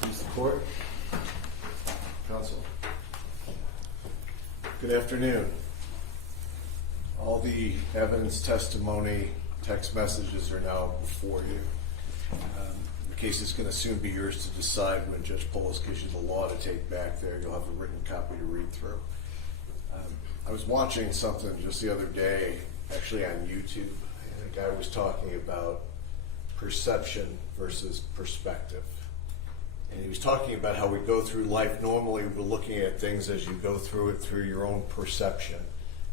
Please support. Counsel. Good afternoon. All the evidence, testimony, text messages are now before you. The case is going to soon be yours to decide when Judge Polis gives you the law to take back there. You'll have a written copy to read through. I was watching something just the other day, actually on YouTube, and a guy was talking about perception versus perspective. And he was talking about how we go through life. Normally, we're looking at things as you go through it through your own perception.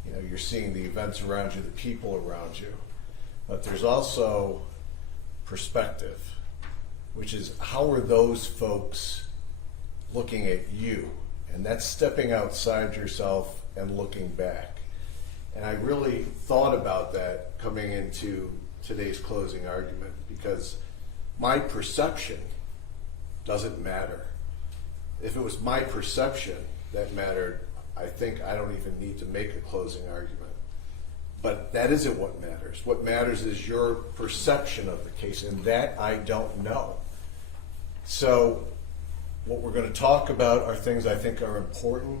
You know, you're seeing the events around you, the people around you. But there's also perspective, which is how are those folks looking at you? And that's stepping outside yourself and looking back. And I really thought about that coming into today's closing argument, because my perception doesn't matter. If it was my perception that mattered, I think I don't even need to make a closing argument. But that isn't what matters. What matters is your perception of the case, and that I don't know. So what we're going to talk about are things I think are important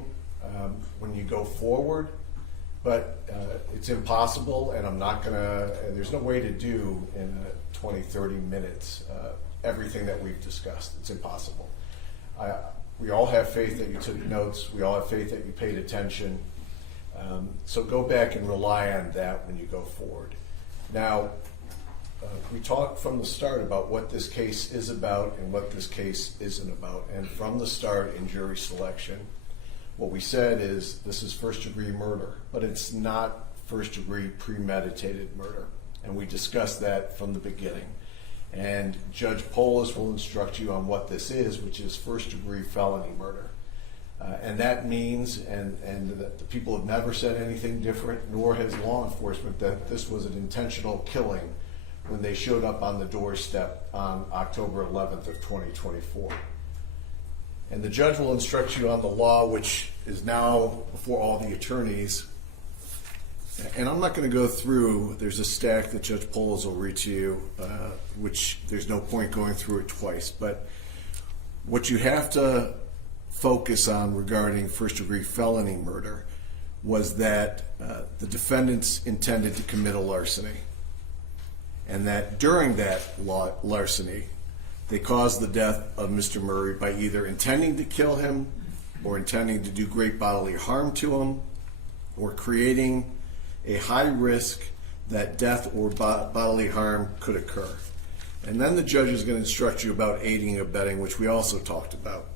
when you go forward, but it's impossible, and I'm not going to, and there's no way to do in 20, 30 minutes everything that we've discussed. It's impossible. We all have faith that you took notes. We all have faith that you paid attention. So go back and rely on that when you go forward. Now, we talked from the start about what this case is about and what this case isn't about. And from the start in jury selection, what we said is this is first-degree murder, but it's not first-degree premeditated murder. And we discussed that from the beginning. And Judge Polis will instruct you on what this is, which is first-degree felony murder. And that means, and the people have never said anything different, nor has law enforcement, that this was an intentional killing when they showed up on the doorstep on October 11th of 2024. And the judge will instruct you on the law, which is now before all the attorneys. And I'm not going to go through, there's a stack that Judge Polis will read to you, which there's no point going through it twice. But what you have to focus on regarding first-degree felony murder was that the defendants intended to commit a larceny, and that during that larceny, they caused the death of Mr. Murray by either intending to kill him or intending to do great bodily harm to him or creating a high risk that death or bodily harm could occur. And then the judge is going to instruct you about aiding and abetting, which we also talked about.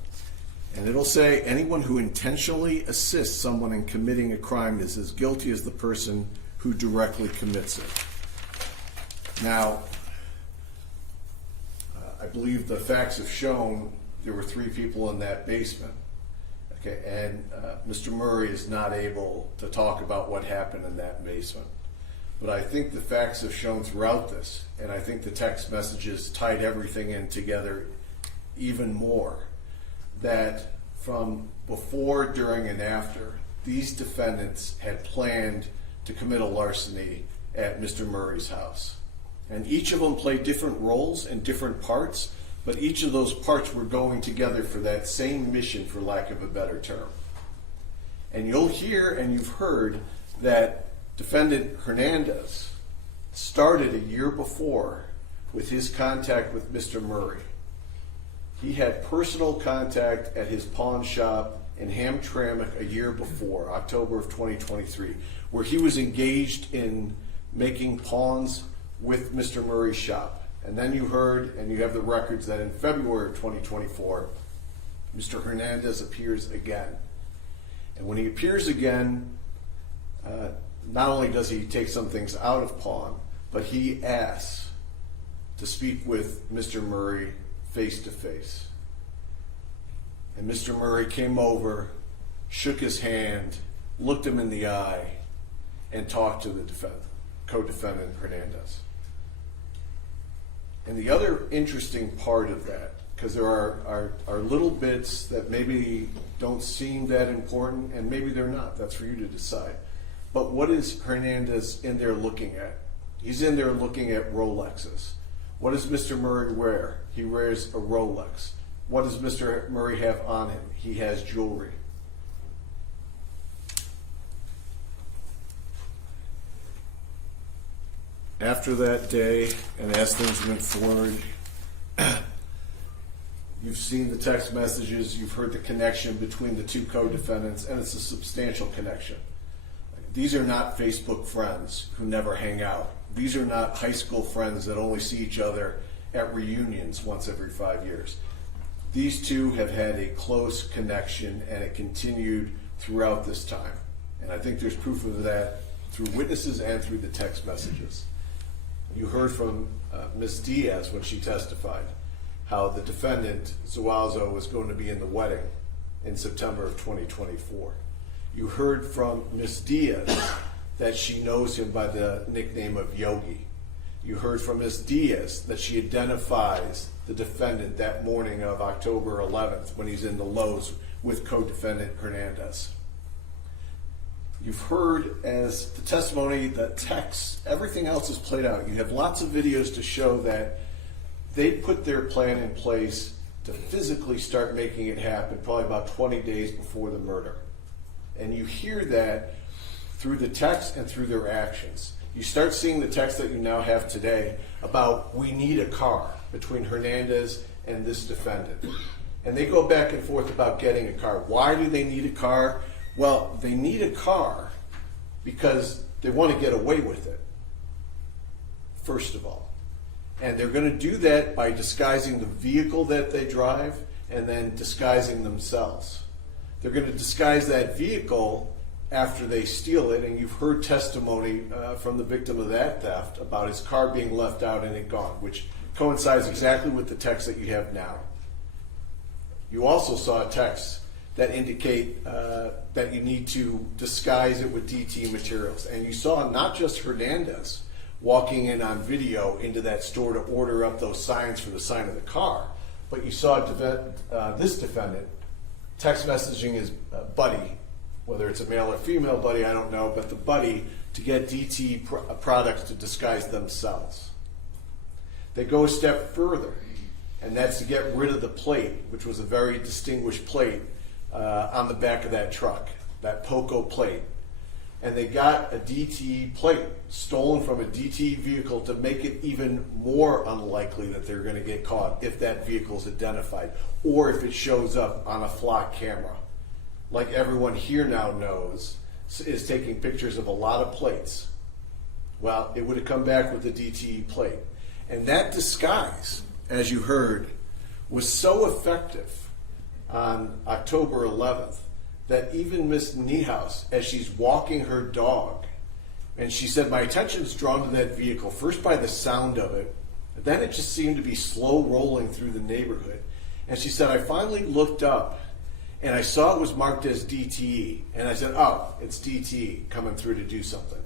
And it'll say anyone who intentionally assists someone in committing a crime is as guilty as the person who directly commits it. Now, I believe the facts have shown there were 3 people in that basement. Okay, and Mr. Murray is not able to talk about what happened in that basement. But I think the facts have shown throughout this, and I think the text messages tied everything in together even more, that from before, during, and after, these defendants had planned to commit a larceny at Mr. Murray's house. And each of them played different roles and different parts, but each of those parts were going together for that same mission, for lack of a better term. And you'll hear and you've heard that defendant Hernandez started a year before with his contact with Mr. Murray. He had personal contact at his pawn shop in Hamtramck a year before, October of 2023, where he was engaged in making pawns with Mr. Murray's shop. And then you heard, and you have the records, that in February of 2024, Mr. Hernandez appears again. And when he appears again, not only does he take some things out of pawn, but he asks to speak with Mr. Murray face to face. And Mr. Murray came over, shook his hand, looked him in the eye, and talked to the co-defendant Hernandez. And the other interesting part of that, because there are little bits that maybe don't seem that important, and maybe they're not. That's for you to decide. But what is Hernandez in there looking at? He's in there looking at Rolexes. What does Mr. Murray wear? He wears a Rolex. What does Mr. Murray have on him? He has jewelry. After that day, and as things went forward, you've seen the text messages, you've heard the connection between the two co-defendants, and it's a substantial connection. These are not Facebook friends who never hang out. These are not high school friends that only see each other at reunions once every 5 years. These two have had a close connection, and it continued throughout this time. And I think there's proof of that through witnesses and through the text messages. You heard from Ms. Diaz when she testified how the defendant, Zuazo, was going to be in the wedding in September of 2024. You heard from Ms. Diaz that she knows him by the nickname of Yogi. You heard from Ms. Diaz that she identifies the defendant that morning of October 11th when he's in the Lowe's with co-defendant Hernandez. You've heard as the testimony, the text, everything else is played out. You have lots of videos to show that they put their plan in place to physically start making it happen probably about 20 days before the murder. And you hear that through the text and through their actions. You start seeing the text that you now have today about we need a car between Hernandez and this defendant. And they go back and forth about getting a car. Why do they need a car? Well, they need a car because they want to get away with it, first of all. And they're going to do that by disguising the vehicle that they drive and then disguising themselves. They're going to disguise that vehicle after they steal it, and you've heard testimony from the victim of that theft about his car being left out and it gone, which coincides exactly with the text that you have now. You also saw a text that indicate that you need to disguise it with DTE materials. And you saw not just Hernandez walking in on video into that store to order up those signs for the sign of the car, but you saw this defendant text messaging his buddy, whether it's a male or female buddy, I don't know, but the buddy to get DTE products to disguise themselves. They go a step further, and that's to get rid of the plate, which was a very distinguished plate on the back of that truck, that Poco plate. And they got a DTE plate stolen from a DTE vehicle to make it even more unlikely that they're going to get caught if that vehicle is identified or if it shows up on a flock camera. Like everyone here now knows, is taking pictures of a lot of plates. Well, it would have come back with the DTE plate. And that disguise, as you heard, was so effective on October 11th that even Miss Niehaus, as she's walking her dog, and she said, my attention is drawn to that vehicle, first by the sound of it, then it just seemed to be slow rolling through the neighborhood. And she said, I finally looked up and I saw it was marked as DTE. And I said, oh, it's DTE coming through to do something.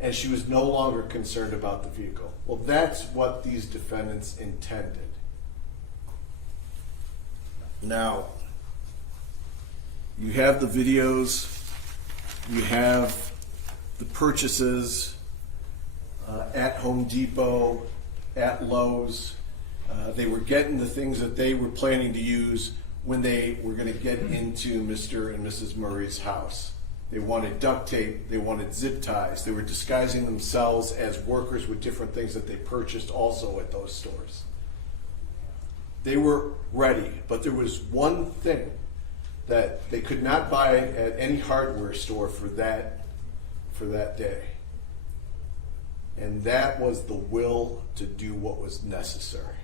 And she was no longer concerned about the vehicle. Well, that's what these defendants intended. Now, you have the videos, you have the purchases at Home Depot, at Lowe's. They were getting the things that they were planning to use when they were going to get into Mr. and Mrs. Murray's house. They wanted duct tape, they wanted zip ties, they were disguising themselves as workers with different things that they purchased also at those stores. They were ready, but there was one thing that they could not buy at any hardware store for that day. And that was the will to do what was necessary.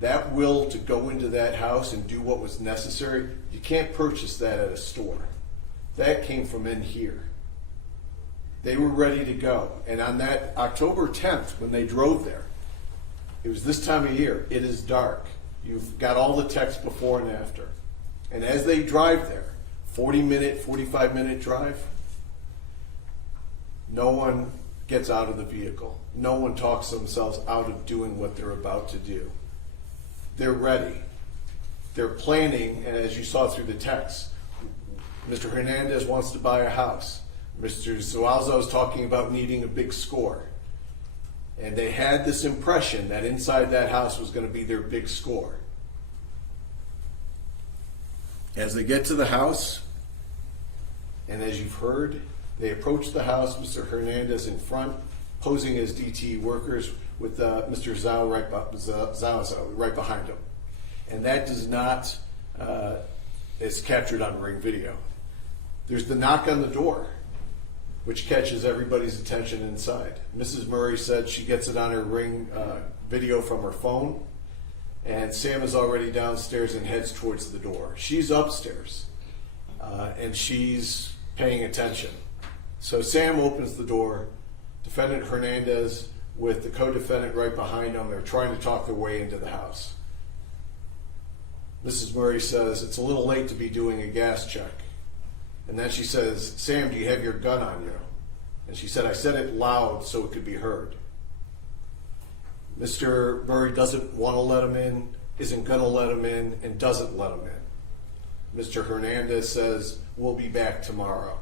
That will to go into that house and do what was necessary, you can't purchase that at a store. That came from in here. They were ready to go. And on that October 10th, when they drove there, it was this time of year, it is dark. You've got all the text before and after. And as they drive there, 40-minute, 45-minute drive, no one gets out of the vehicle. No one talks themselves out of doing what they're about to do. They're ready. They're planning, and as you saw through the text, Mr. Hernandez wants to buy a house. Mr. Zuazo is talking about needing a big score. And they had this impression that inside that house was going to be their big score. As they get to the house, and as you've heard, they approach the house, Mr. Hernandez in front, posing as DTE workers with Mr. Zuazo right behind him. And that does not, is captured on Ring video. There's the knock on the door, which catches everybody's attention inside. Mrs. Murray said she gets it on her Ring video from her phone, and Sam is already downstairs and heads towards the door. She's upstairs, and she's paying attention. So Sam opens the door. Defendant Hernandez with the co-defendant right behind him. They're trying to talk their way into the house. Mrs. Murray says, it's a little late to be doing a gas check. And then she says, Sam, do you have your gun on you? And she said, I said it loud so it could be heard. Mr. Murray doesn't want to let him in, isn't going to let him in, and doesn't let him in. Mr. Hernandez says, we'll be back tomorrow.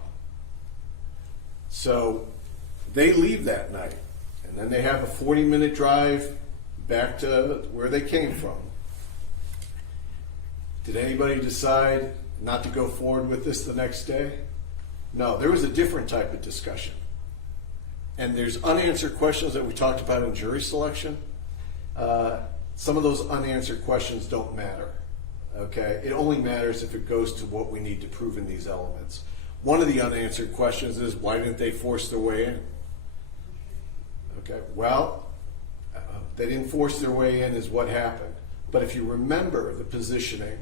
So they leave that night, and then they have a 40-minute drive back to where they came from. Did anybody decide not to go forward with this the next day? No, there was a different type of discussion. And there's unanswered questions that we talked about in jury selection. Some of those unanswered questions don't matter. Okay, it only matters if it goes to what we need to prove in these elements. One of the unanswered questions is, why didn't they force their way in? Okay, well, they didn't force their way in is what happened. But if you remember the positioning,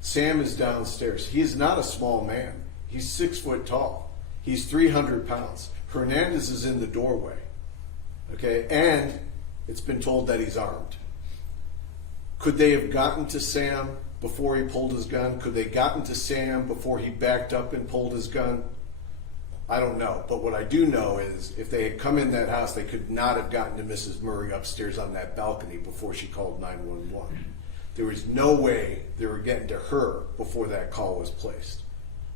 Sam is downstairs. He is not a small man. He's 6 foot tall. He's 300 pounds. Hernandez is in the doorway. Okay, and it's been told that he's armed. Could they have gotten to Sam before he pulled his gun? Could they gotten to Sam before he backed up and pulled his gun? I don't know. But what I do know is if they had come in that house, they could not have gotten to Mrs. Murray upstairs on that balcony before she called 911. There was no way they were getting to her before that call was placed.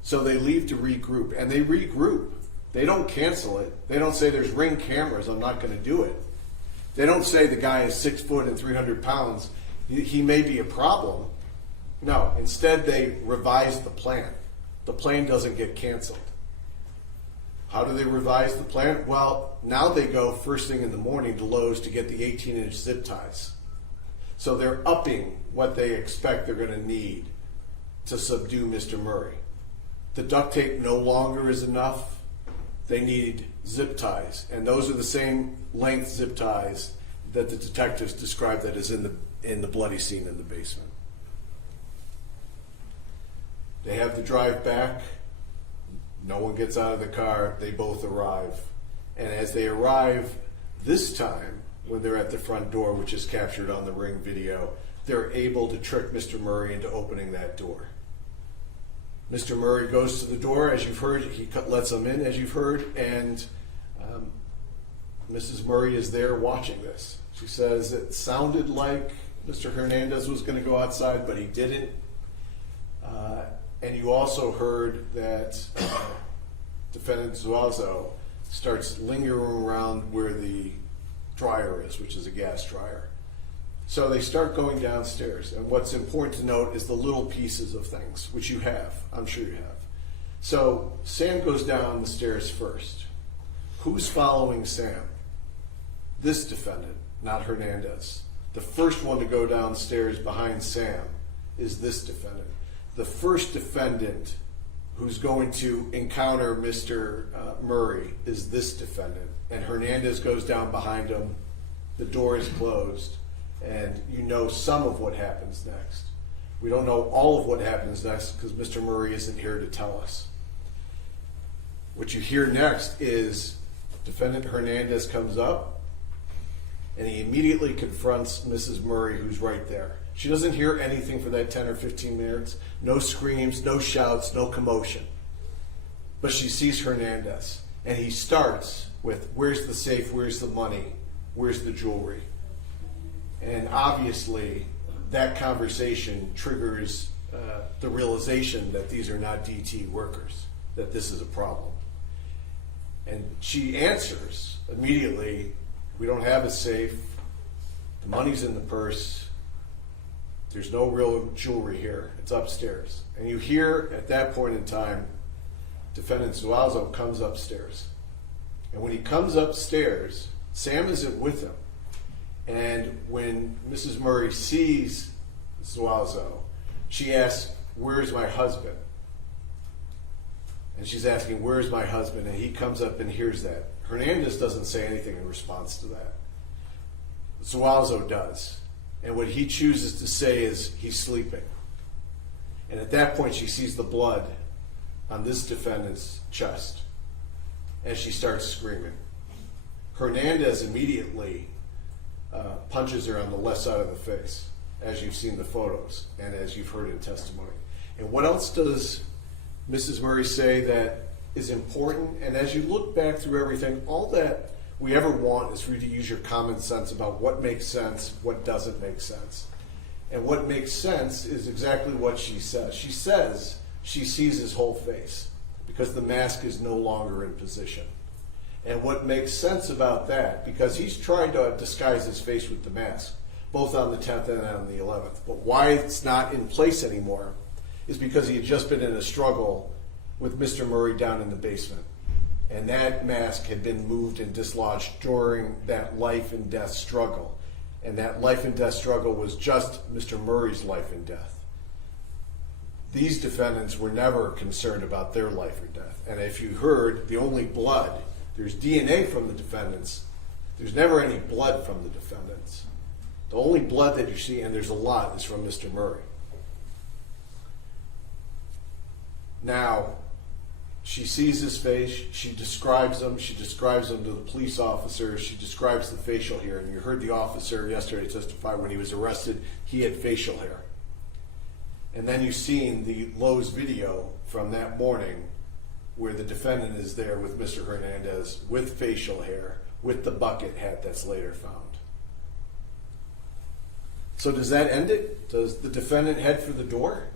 So they leave to regroup, and they regroup. They don't cancel it. They don't say there's Ring cameras, I'm not going to do it. They don't say the guy is 6 foot and 300 pounds, he may be a problem. No, instead they revise the plan. The plan doesn't get canceled. How do they revise the plan? Well, now they go first thing in the morning to Lowe's to get the 18-inch zip ties. So they're upping what they expect they're going to need to subdue Mr. Murray. The duct tape no longer is enough. They need zip ties, and those are the same length zip ties that the detectives described that is in the bloody scene in the basement. They have to drive back. No one gets out of the car. They both arrive. And as they arrive this time, when they're at the front door, which is captured on the Ring video, they're able to trick Mr. Murray into opening that door. Mr. Murray goes to the door, as you've heard. He lets them in, as you've heard, and Mrs. Murray is there watching this. She says it sounded like Mr. Hernandez was going to go outside, but he didn't. And you also heard that defendant Zuazo starts lingering around where the dryer is, which is a gas dryer. So they start going downstairs, and what's important to note is the little pieces of things, which you have, I'm sure you have. So Sam goes down the stairs first. Who's following Sam? This defendant, not Hernandez. The first one to go downstairs behind Sam is this defendant. The first defendant who's going to encounter Mr. Murray is this defendant, and Hernandez goes down behind him. The door is closed, and you know some of what happens next. We don't know all of what happens next because Mr. Murray isn't here to tell us. What you hear next is defendant Hernandez comes up, and he immediately confronts Mrs. Murray, who's right there. She doesn't hear anything for that 10 or 15 minutes. No screams, no shouts, no commotion. But she sees Hernandez, and he starts with, where's the safe, where's the money, where's the jewelry? And obviously, that conversation triggers the realization that these are not DTE workers, that this is a problem. And she answers immediately, we don't have a safe, the money's in the purse, There's no real jewelry here. It's upstairs. And you hear at that point in time, defendant Zuazo comes upstairs. And when he comes upstairs, Sam isn't with him. And when Mrs. Murray sees Zuazo, she asks, "Where's my husband?" And she's asking, "Where's my husband?" And he comes up and hears that. Hernandez doesn't say anything in response to that. Zuazo does. And what he chooses to say is, "He's sleeping." And at that point, she sees the blood on this defendant's chest. And she starts screaming. Hernandez immediately punches her on the left side of the face, as you've seen the photos and as you've heard in testimony. And what else does Mrs. Murray say that is important? And as you look back through everything, all that we ever want is for you to use your common sense about what makes sense, what doesn't make sense. And what makes sense is exactly what she says. She says she sees his whole face because the mask is no longer in position. And what makes sense about that, because he's trying to disguise his face with the mask, both on the 10th and on the 11th. But why it's not in place anymore is because he had just been in a struggle with Mr. Murray down in the basement. And that mask had been moved and dislodged during that life and death struggle. And that life and death struggle was just Mr. Murray's life and death. These defendants were never concerned about their life or death. And if you heard, the only blood, there's DNA from the defendants. There's never any blood from the defendants. The only blood that you see, and there's a lot, is from Mr. Murray. Now, she sees his face, she describes him to the police officer, she describes the facial hair, and you heard the officer yesterday testify when he was arrested, he had facial hair. And then you've seen the Lowe's video from that morning where the defendant is there with Mr. Hernandez with facial hair, with the bucket hat that's later found. So does that end it? Does the defendant head for the door?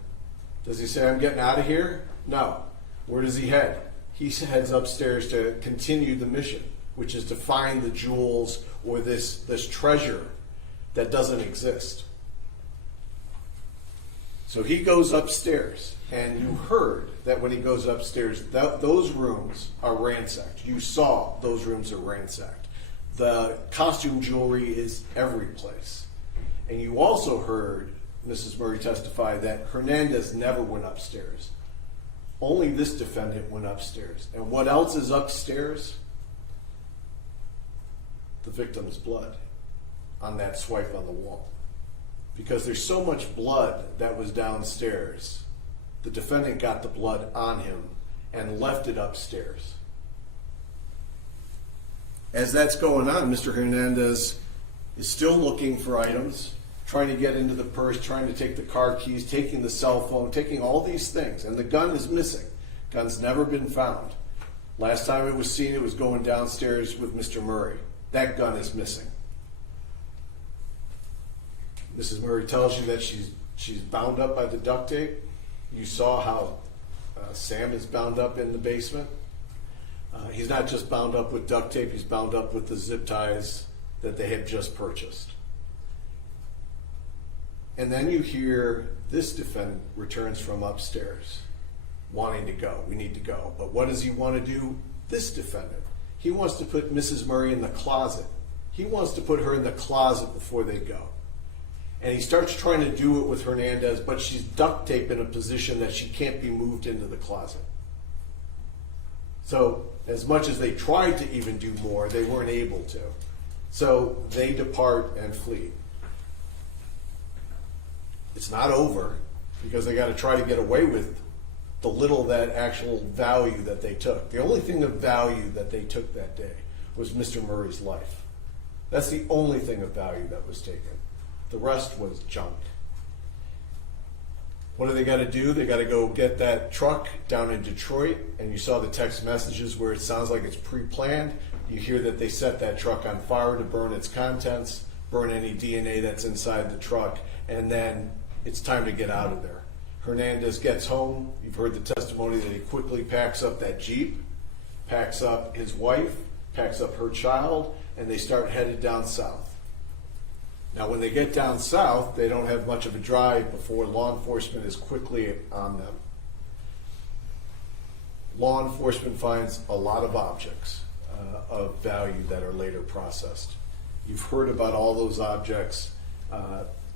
Does he say, "I'm getting out of here"? No. Where does he head? He heads upstairs to continue the mission, which is to find the jewels or this treasure that doesn't exist. So he goes upstairs, and you heard that when he goes upstairs, those rooms are ransacked. You saw those rooms are ransacked. The costume jewelry is every place. And you also heard Mrs. Murray testify that Hernandez never went upstairs. Only this defendant went upstairs. And what else is upstairs? The victim's blood on that swipe on the wall. Because there's so much blood that was downstairs, the defendant got the blood on him and left it upstairs. As that's going on, Mr. Hernandez is still looking for items, trying to get into the purse, trying to take the car keys, taking the cell phone, taking all these things. And the gun is missing. Gun's never been found. Last time it was seen, it was going downstairs with Mr. Murray. That gun is missing. Mrs. Murray tells you that she's bound up by the duct tape. You saw how Sam is bound up in the basement. He's not just bound up with duct tape, he's bound up with the zip ties that they had just purchased. And then you hear this defendant returns from upstairs, wanting to go. We need to go. But what does he want to do? This defendant. He wants to put Mrs. Murray in the closet. He wants to put her in the closet before they go. And he starts trying to do it with Hernandez, but she's duct taped in a position that she can't be moved into the closet. So as much as they tried to even do more, they weren't able to. So they depart and flee. It's not over, because they got to try to get away with the little that actual value that they took. The only thing of value that they took that day was Mr. Murray's life. That's the only thing of value that was taken. The rest was junk. What do they got to do? They got to go get that truck down in Detroit, and you saw the text messages where it sounds like it's pre-planned. You hear that they set that truck on fire to burn its contents, burn any DNA that's inside the truck, and then it's time to get out of there. Hernandez gets home. You've heard the testimony that he quickly packs up that Jeep, packs up his wife, packs up her child, and they start headed down south. Now, when they get down south, they don't have much of a drive before law enforcement is quickly on them. Law enforcement finds a lot of objects of value that are later processed. You've heard about all those objects,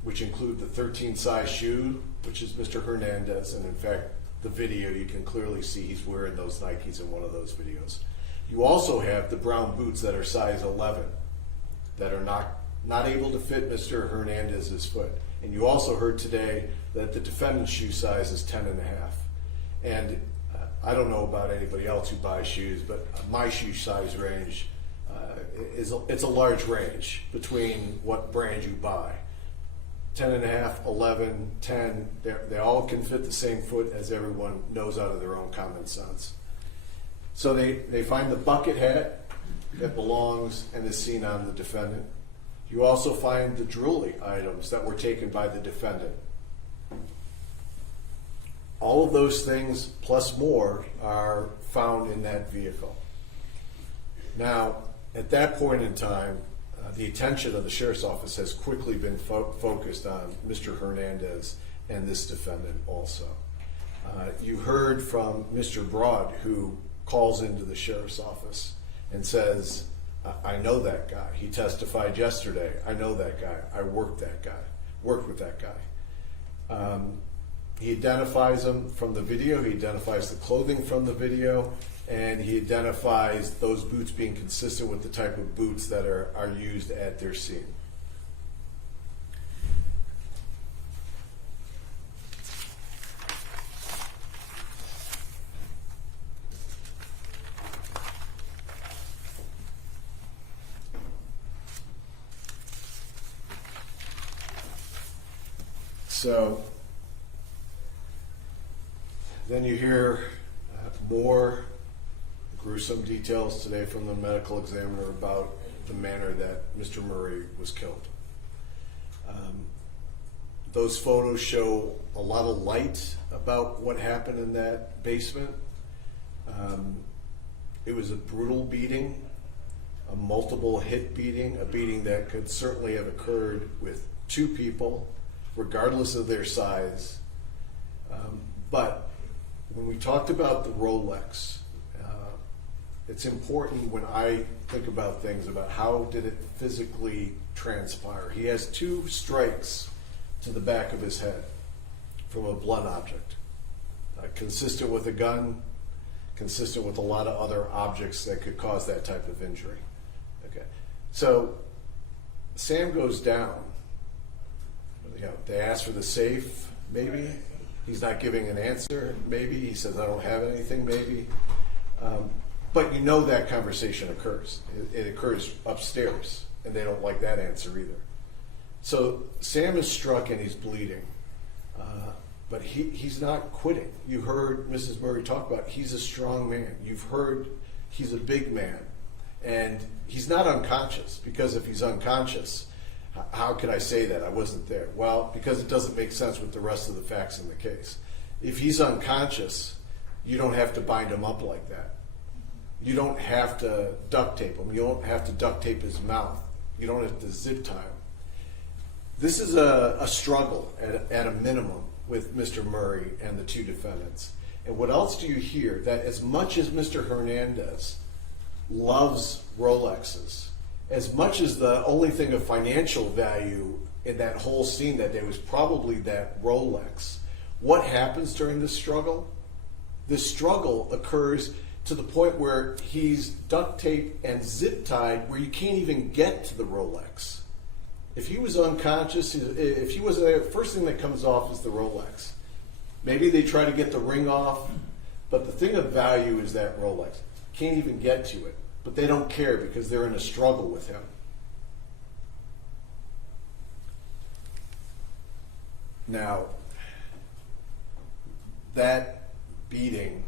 which include the 13 size shoe, which is Mr. Hernandez, and in fact, the video, you can clearly see he's wearing those Nikes in one of those videos. You also have the brown boots that are size 11 that are not able to fit Mr. Hernandez's foot. And you also heard today that the defendant's shoe size is 10 and a half. And I don't know about anybody else who buys shoes, but my shoe size range it's a large range between what brand you buy. 10 and a half, 11, 10, they all can fit the same foot, as everyone knows out of their own common sense. So they find the bucket hat that belongs and is seen on the defendant. You also find the jewelry items that were taken by the defendant. All of those things, plus more, are found in that vehicle. Now, at that point in time, the attention of the sheriff's office has quickly been focused on Mr. Hernandez and this defendant also. You heard from Mr. Broad, who calls into the sheriff's office and says, I know that guy. He testified yesterday. I know that guy. I worked with that guy. He identifies him from the video. He identifies the clothing from the video, and he identifies those boots being consistent with the type of boots that are used at their scene. So then you hear more gruesome details today from the medical examiner about the manner that Mr. Murray was killed. Those photos show a lot of light about what happened in that basement. It was a brutal beating, a multiple hit beating, a beating that could certainly have occurred with two people, regardless of their size. But when we talked about the Rolex, it's important when I think about things about how did it physically transpire. He has two strikes to the back of his head from a blunt object, consistent with a gun, consistent with a lot of other objects that could cause that type of injury. Okay, so Sam goes down. They ask for the safe, maybe. He's not giving an answer, maybe. He says, I don't have anything, maybe. But you know that conversation occurs. It occurs upstairs, and they don't like that answer either. So Sam is struck and he's bleeding, but he's not quitting. You heard Mrs. Murray talk about he's a strong man. You've heard he's a big man, and he's not unconscious, because if he's unconscious, how could I say that? I wasn't there. Well, because it doesn't make sense with the rest of the facts in the case. If he's unconscious, you don't have to bind him up like that. You don't have to duct tape him. You don't have to duct tape his mouth. You don't have to zip tie him. This is a struggle at a minimum with Mr. Murray and the two defendants. And what else do you hear? That as much as Mr. Hernandez loves Rolexes, as much as the only thing of financial value in that whole scene that day was probably that Rolex, what happens during this struggle? This struggle occurs to the point where he's duct taped and zip tied where you can't even get to the Rolex. If he was unconscious, if he was there, first thing that comes off is the Rolex. Maybe they try to get the ring off, but the thing of value is that Rolex. Can't even get to it, but they don't care because they're in a struggle with him. Now, that beating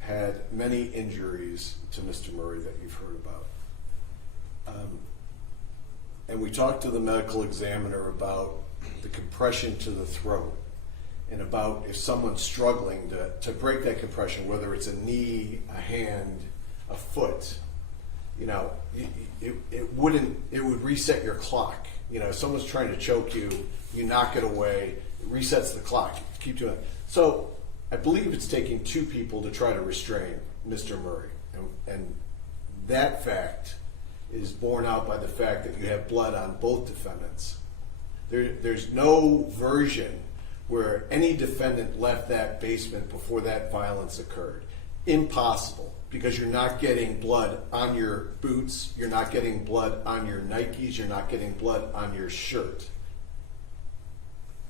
had many injuries to Mr. Murray that you've heard about. And we talked to the medical examiner about the compression to the throat and about if someone's struggling to break that compression, whether it's a knee, a hand, a foot, you know, it would reset your clock. You know, if someone's trying to choke you, you knock it away, it resets the clock. You keep doing it. So I believe it's taking two people to try to restrain Mr. Murray. And that fact is borne out by the fact that you have blood on both defendants. There's no version where any defendant left that basement before that violence occurred. Impossible, because you're not getting blood on your boots, you're not getting blood on your Nikes, you're not getting blood on your shirt.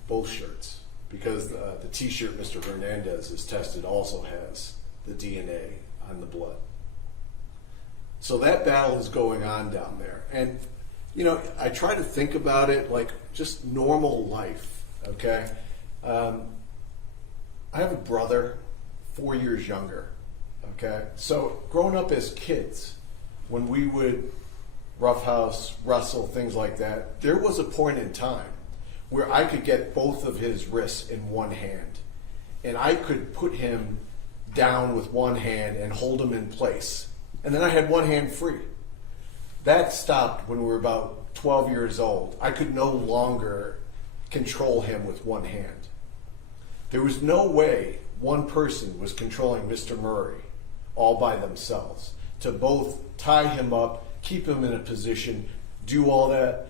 Both shirts. Because the t-shirt Mr. Hernandez is tested also has the DNA on the blood. So that battle is going on down there. And, you know, I try to think about it like just normal life, okay? I have a brother 4 years younger, okay? So growing up as kids, when we would roughhouse, wrestle, things like that, there was a point in time where I could get both of his wrists in one hand. And I could put him down with one hand and hold him in place. And then I had one hand free. That stopped when we were about 12 years old. I could no longer control him with one hand. There was no way one person was controlling Mr. Murray all by themselves. To both tie him up, keep him in a position, do all that,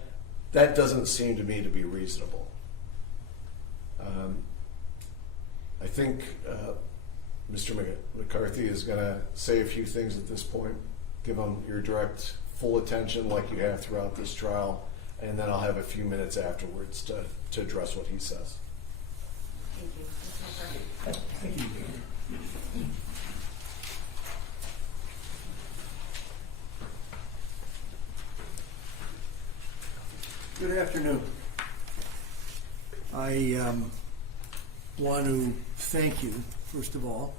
that doesn't seem to me to be reasonable. I think Mr. McCarthy is going to say a few things at this point. Give him your direct, full attention like you have throughout this trial, and then I'll have a few minutes afterwards to address what he says. Thank you. Mr. McCarthy. Thank you. Good afternoon. I want to thank you, first of all,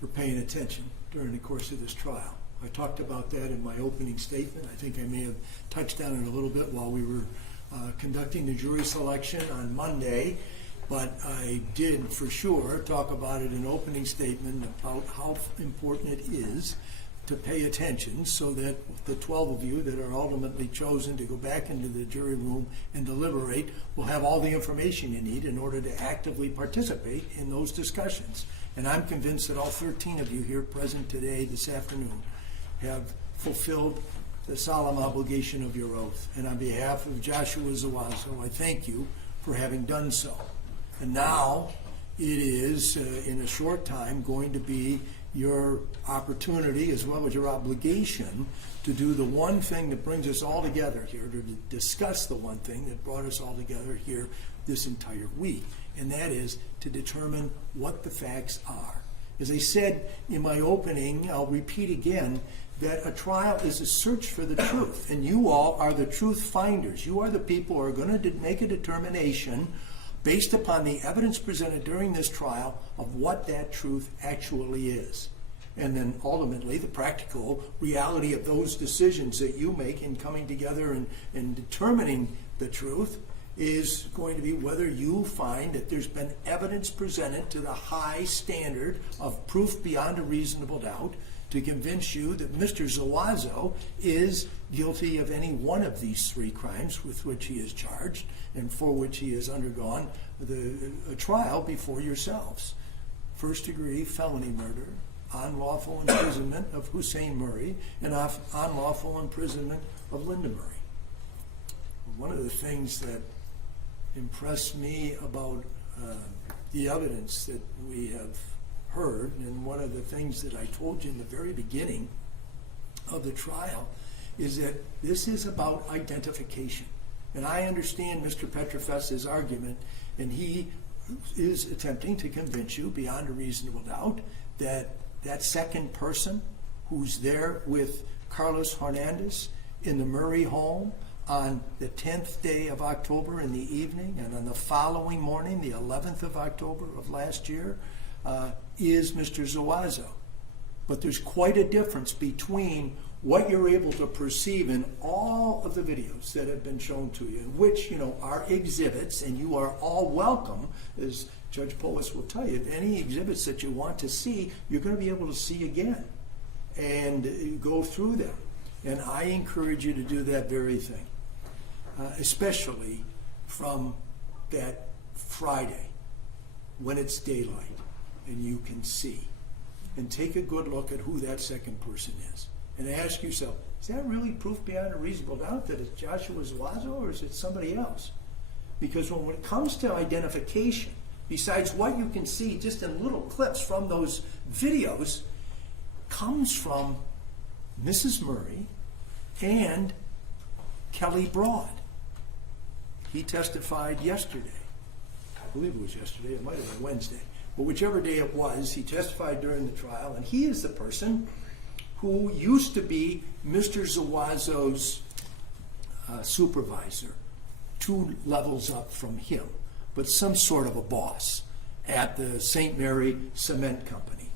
for paying attention during the course of this trial. I talked about that in my opening statement. I think I may have touched on it a little bit while we were conducting the jury selection on Monday, but I did for sure talk about it in opening statement about how important it is to pay attention so that the 12 of you that are ultimately chosen to go back into the jury room and deliberate will have all the information you need in order to actively participate in those discussions. And I'm convinced that all 13 of you here present today, this afternoon, have fulfilled the solemn obligation of your oath. And on behalf of Joshua Zuazo, I thank you for having done so. And now it is, in a short time, going to be your opportunity as well as your obligation to do the one thing that brings us all together here, to discuss the one thing that brought us all together here this entire week, and that is to determine what the facts are. As I said in my opening, I'll repeat again, that a trial is a search for the truth, and you all are the truth finders. You are the people who are going to make a determination based upon the evidence presented during this trial of what that truth actually is. And then ultimately the practical reality of those decisions that you make in coming together and determining the truth is going to be whether you find that there's been evidence presented to the high standard of proof beyond a reasonable doubt to convince you that Mr. Zuazo is guilty of any one of these three crimes with which he is charged and for which he has undergone a trial before yourselves. First-degree felony murder, unlawful imprisonment of Hussein Murray, and unlawful imprisonment of Linda Murray. One of the things that impressed me about the evidence that we have heard, and one of the things that I told you in the very beginning of the trial, is that this is about identification. And I understand Mr. Petrofess's argument, and he is attempting to convince you beyond a reasonable doubt that that second person who's there with Carlos Hernandez in the Murray home on the 10th day of October in the evening, and on the following morning, the 11th of October of last year, is Mr. Zuazo. But there's quite a difference between what you're able to perceive in all of the videos that have been shown to you, which, are exhibits, and you are all welcome, as Judge Polis will tell you, any exhibits that you want to see, you're going to be able to see again and go through them. And I encourage you to do that very thing, especially from that Friday when it's daylight and you can see. And take a good look at who that second person is. And ask yourself, is that really proof beyond a reasonable doubt that it's Joshua Zuazo or is it somebody else? Because when it comes to identification, besides what you can see just in little clips from those videos, comes from Mrs. Murray and Kelly Broad. He testified yesterday. I believe it was yesterday. It might have been Wednesday. But whichever day it was, he testified during the trial, and he is the person who used to be Mr. Zuazo's supervisor, 2 levels up from him, but some sort of a boss at the St. Mary Cement Company.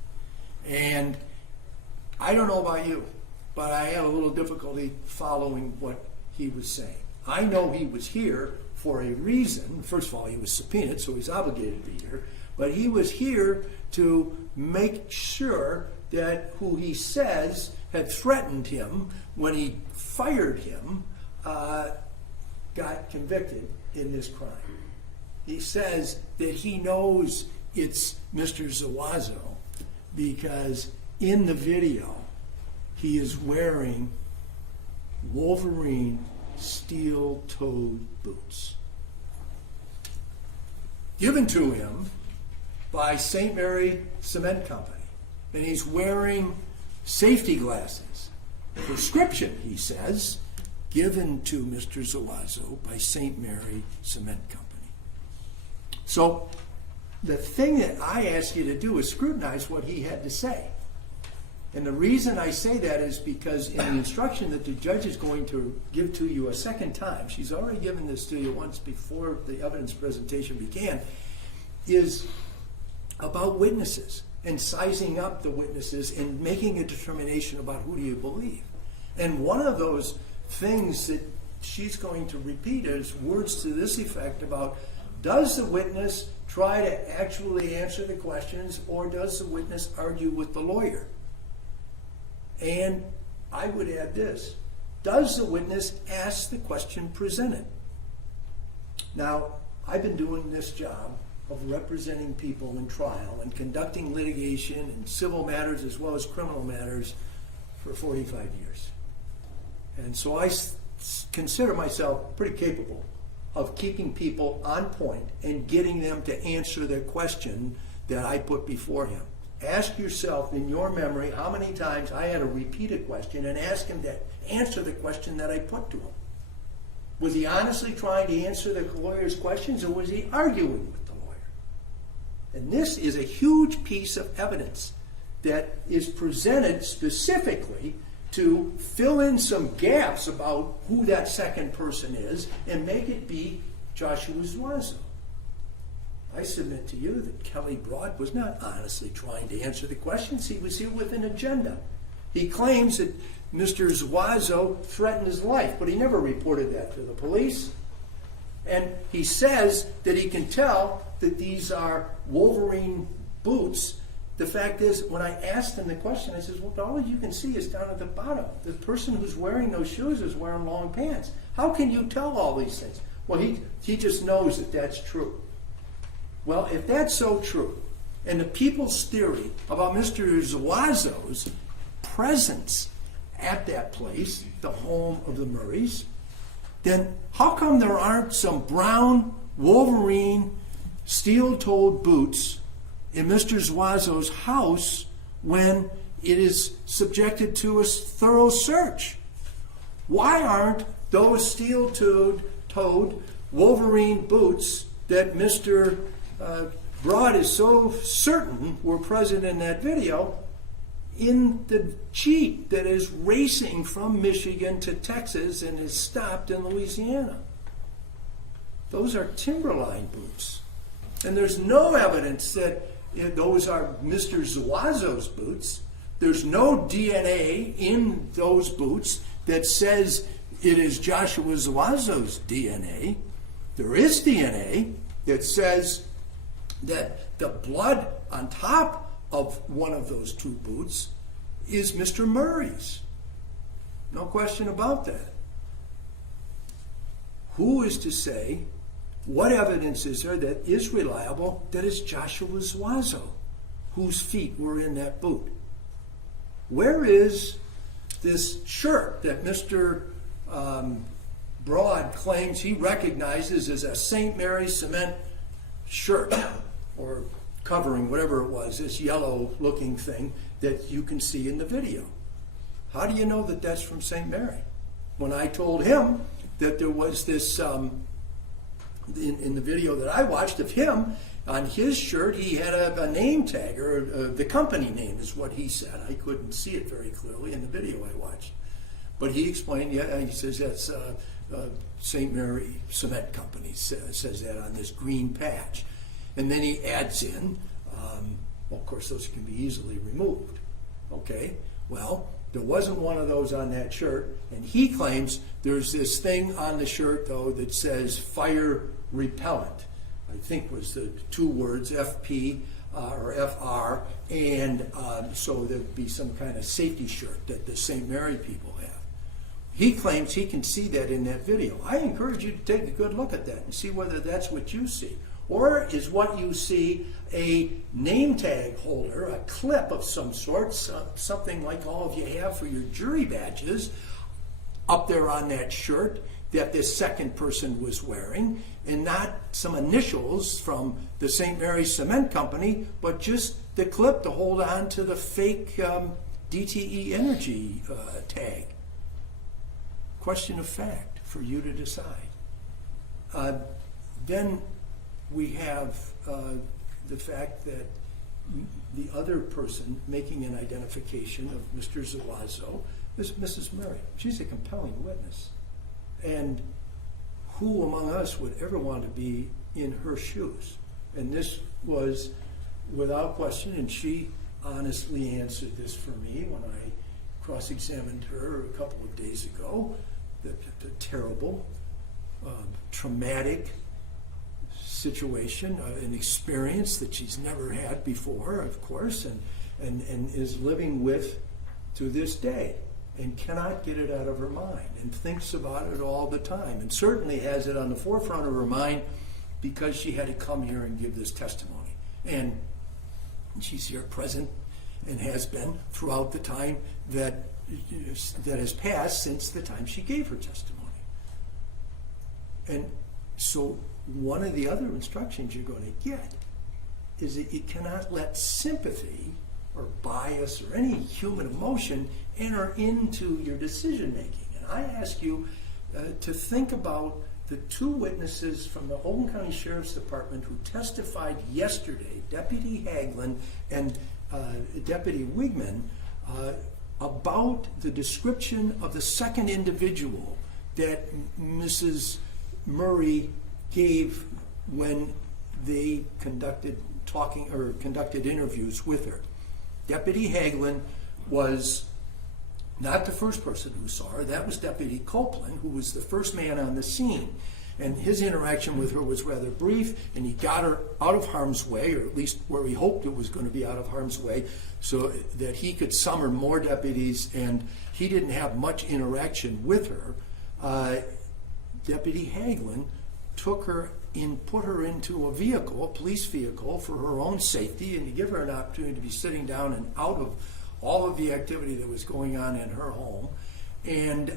And I don't know about you, but I had a little difficulty following what he was saying. I know he was here for a reason. First of all, he was subpoenaed, so he's obligated to be here. But he was here to make sure that who he says had threatened him when he fired him got convicted in this crime. He says that he knows it's Mr. Zuazo because in the video he is wearing Wolverine steel-toed boots given to him by St. Mary Cement Company. And he's wearing safety glasses. Prescription, he says, given to Mr. Zuazo by St. Mary Cement Company. So the thing that I ask you to do is scrutinize what he had to say. And the reason I say that is because in the instruction that the judge is going to give to you a second time, she's already given this to you once before the evidence presentation began, is about witnesses and sizing up the witnesses and making a determination about who do you believe. And one of those things that she's going to repeat is words to this effect about, does the witness try to actually answer the questions or does the witness argue with the lawyer? And I would add this, does the witness ask the question presented? Now, I've been doing this job of representing people in trial and conducting litigation in civil matters as well as criminal matters for 45 years. And so I consider myself pretty capable of keeping people on point and getting them to answer their question that I put before him. Ask yourself in your memory how many times I had to repeat a question and ask him to answer the question that I put to him. Was he honestly trying to answer the lawyer's questions or was he arguing with the lawyer? And this is a huge piece of evidence that is presented specifically to fill in some gaps about who that second person is and make it be Joshua Zuazo. I submit to you that Kelly Broad was not honestly trying to answer the questions. He was here with an agenda. He claims that Mr. Zuazo threatened his life, but he never reported that to the police. And he says that he can tell that these are Wolverine boots. The fact is, when I asked him the question, I said, well, all you can see is down at the bottom. The person who's wearing those shoes is wearing long pants. How can you tell all these things? Well, he just knows that that's true. Well, if that's so true, and the people's theory about Mr. Zuazo's presence at that place, the home of the Murrays, then how come there aren't some brown Wolverine steel-toed boots in Mr. Zuazo's house when it is subjected to a thorough search? Why aren't those steel-toed Wolverine boots that Mr. Broad is so certain were present in that video in the Jeep that is racing from Michigan to Texas and is stopped in Louisiana? Those are Timberline boots. And there's no evidence that those are Mr. Zuazo's boots. There's no DNA in those boots that says it is Joshua Zuazo's DNA. There is DNA that says that the blood on top of one of those 2 boots is Mr. Murray's. No question about that. Who is to say, what evidence is there that is reliable that it's Joshua Zuazo whose feet were in that boot? Where is this shirt that Mr. Broad claims he recognizes as a St. Mary's cement shirt, or covering, whatever it was, this yellow-looking thing that you can see in the video? How do you know that that's from St. Mary? When I told him that there was this, in the video that I watched of him, on his shirt he had a name tag, or the company name is what he said. I couldn't see it very clearly in the video I watched. But he explained, yeah, he says that's St. Mary Cement Company says that on this green patch. And then he adds in, well, of course, those can be easily removed. Okay, well, there wasn't one of those on that shirt, and he claims there's this thing on the shirt, though, that says fire repellent. I think was the two words, FP or FR, and so there'd be some kind of safety shirt that the St. Mary people have. He claims he can see that in that video. I encourage you to take a good look at that and see whether that's what you see. Or is what you see a name tag holder, a clip of some sort, something like all of you have for your jury badges, up there on that shirt that this second person was wearing, and not some initials from the St. Mary's Cement Company, but just the clip to hold on to the fake DTE energy tag. Question of fact for you to decide. Then we have the fact that the other person making an identification of Mr. Zuazo is Mrs. Murray. She's a compelling witness. And who among us would ever want to be in her shoes? And this was without question, and she honestly answered this for me when I cross-examined her a couple of days ago. The terrible, traumatic situation, an experience that she's never had before, of course, and is living with to this day, and cannot get it out of her mind, and thinks about it all the time, and certainly has it on the forefront of her mind because she had to come here and give this testimony. And she's here present and has been throughout the time that has passed since the time she gave her testimony. And so one of the other instructions you're going to get is that you cannot let sympathy or bias or any human emotion enter into your decision making. And I ask you to think about the two witnesses from the Holden County Sheriff's Department who testified yesterday, Deputy Hagelin and Deputy Wigman, about the description of the second individual that Mrs. Murray gave when they conducted interviews with her. Deputy Hagelin was not the first person who saw her. That was Deputy Copeland, who was the first man on the scene. And his interaction with her was rather brief, and he got her out of harm's way, or at least where he hoped it was going to be out of harm's way, so that he could summon more deputies, and he didn't have much interaction with her. Deputy Hagelin took her and put her into a vehicle, a police vehicle, for her own safety and to give her an opportunity to be sitting down and out of all of the activity that was going on in her home, and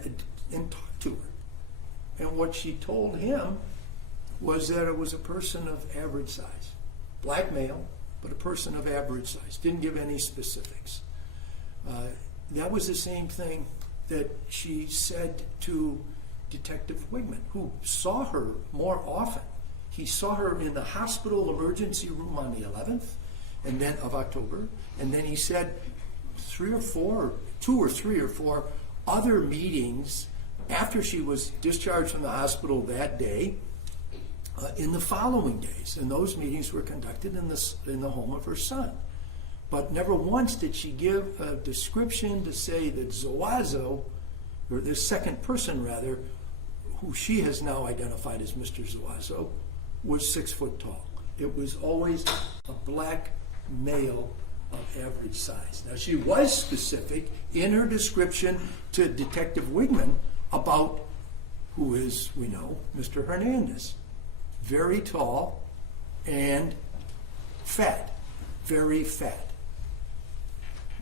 talk to her. And what she told him was that it was a person of average size. Black male, but a person of average size. Didn't give any specifics. That was the same thing that she said to Detective Wigman, who saw her more often. He saw her in the hospital emergency room on the 11th and then of October, and then he said 2 or 3 or 4 other meetings after she was discharged from the hospital that day, in the following days. And those meetings were conducted in the home of her son. But never once did she give a description to say that Zuazo, or the second person rather, who she has now identified as Mr. Zuazo, was 6 foot tall. It was always a black male of average size. Now, she was specific in her description to Detective Wigman about who is, we know, Mr. Hernandez. Very tall and fat, very fat.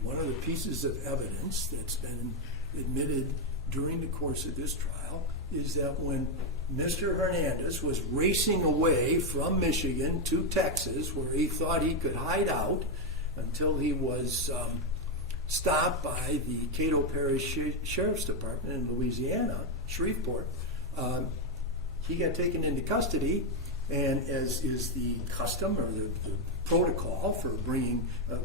One of the pieces of evidence that's been admitted during the course of this trial is that when Mr. Hernandez was racing away from Michigan to Texas, where he thought he could hide out until he was stopped by the Cato Parish Sheriff's Department in Louisiana, Shreveport, he got taken into custody, and as is the custom or the protocol for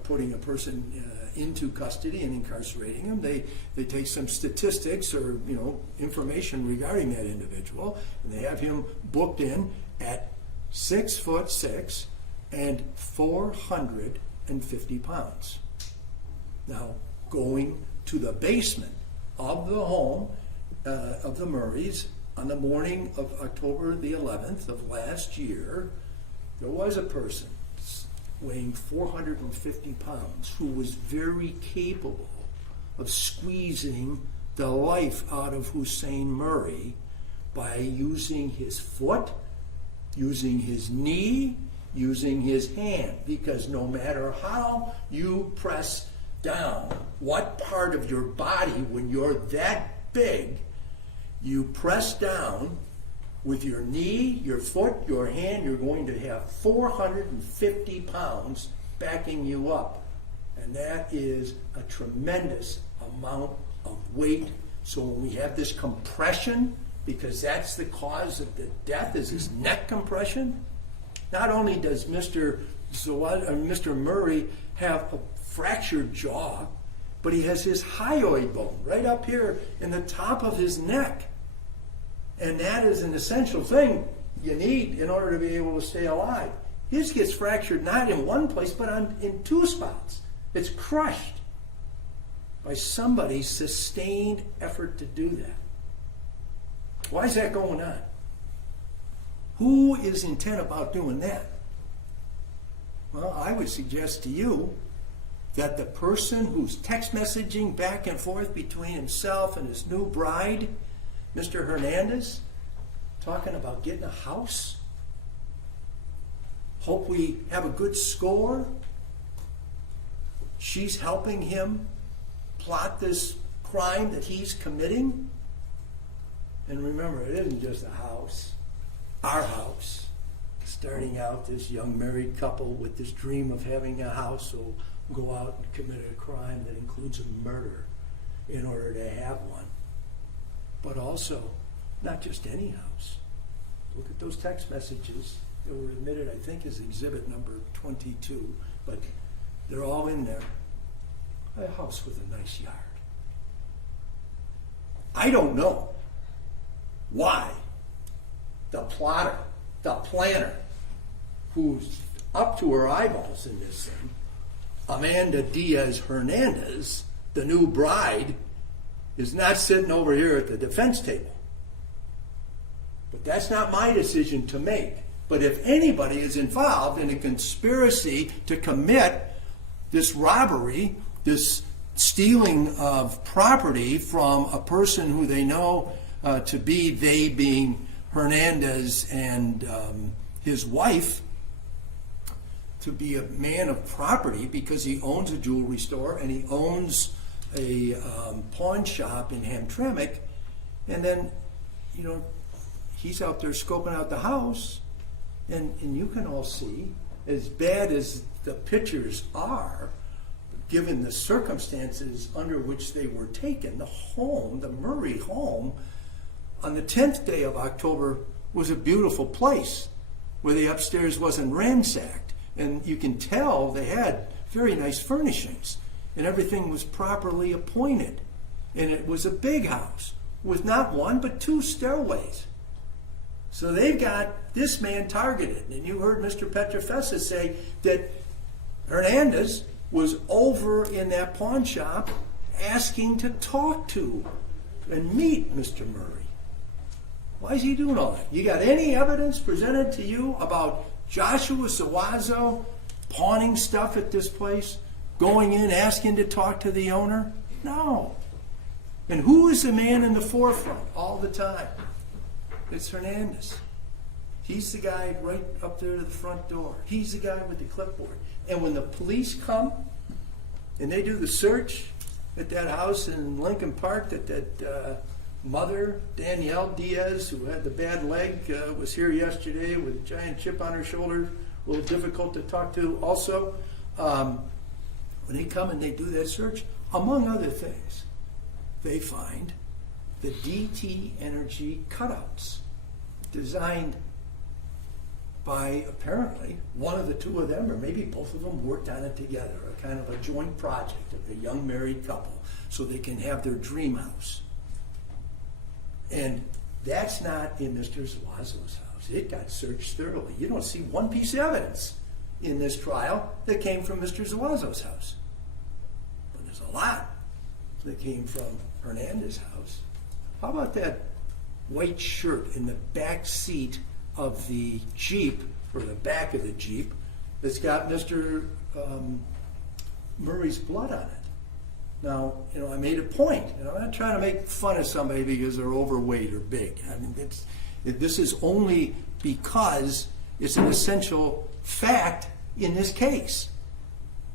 putting a person into custody and incarcerating him, they take some statistics or information regarding that individual, and they have him booked in at 6'6" and 450 pounds. Now, going to the basement of the home of the Murrays on the morning of October the 11th of last year, there was a person weighing 450 pounds who was very capable of squeezing the life out of Hussein Murray by using his foot, using his knee, using his hand, because no matter how you press down, what part of your body, when you're that big, you press down with your knee, your foot, your hand, you're going to have 450 pounds backing you up. And that is a tremendous amount of weight. So when we have this compression, because that's the cause of the death, is this neck compression, not only does Mr. Murray have a fractured jaw, but he has his hyoid bone right up here in the top of his neck. And that is an essential thing you need in order to be able to stay alive. His gets fractured not in one place, but in two spots. It's crushed by somebody's sustained effort to do that. Why is that going on? Who is intent about doing that? Well, I would suggest to you that the person who's text messaging back and forth between himself and his new bride, Mr. Hernandez, talking about getting a house, hope we have a good score. She's helping him plot this crime that he's committing. And remember, it isn't just a house, our house. Starting out, this young married couple with this dream of having a house will go out and commit a crime that includes a murder in order to have one. But also, not just any house. Look at those text messages that were admitted, I think, as exhibit number 22, but they're all in there. A house with a nice yard. I don't know why the plotter, the planner, who's up to her eyeballs in this thing, Amanda Diaz Hernandez, the new bride, is not sitting over here at the defense table. But that's not my decision to make. But if anybody is involved in a conspiracy to commit this robbery, this stealing of property from a person who they know to be, they being Hernandez and his wife, to be a man of property because he owns a jewelry store and he owns a pawn shop in Hamtramck, and then, he's out there scoping out the house, and you can all see, as bad as the pictures are, given the circumstances under which they were taken, the home, the Murray home, on the 10th day of October was a beautiful place where the upstairs wasn't ransacked. And you can tell they had very nice furnishings and everything was properly appointed. And it was a big house with not one but two stairways. So they've got this man targeted. And you heard Mr. Petrofessa say that Hernandez was over in that pawn shop asking to talk to and meet Mr. Murray. Why is he doing all that? You got any evidence presented to you about Joshua Zuazo pawning stuff at this place, going in asking to talk to the owner? No. And who is the man in the forefront all the time? It's Hernandez. He's the guy right up there to the front door. He's the guy with the clipboard. And when the police come and they do the search at that house in Lincoln Park that mother, Danielle Diaz, who had the bad leg, was here yesterday with a giant chip on her shoulder, a little difficult to talk to also. When they come and they do that search, among other things, they find the DTE energy cutouts designed by apparently one of the two of them, or maybe both of them, worked on it together, a kind of a joint project of a young married couple, so they can have their dream house. And that's not in Mr. Zuazo's house. It got searched thoroughly. You don't see one piece of evidence in this trial that came from Mr. Zuazo's house. But there's a lot that came from Hernandez's house. How about that white shirt in the back seat of the Jeep, or the back of the Jeep, that's got Mr. Murray's blood on it? Now, I made a point, and I'm not trying to make fun of somebody because they're overweight or big. I mean, this is only because it's an essential fact in this case.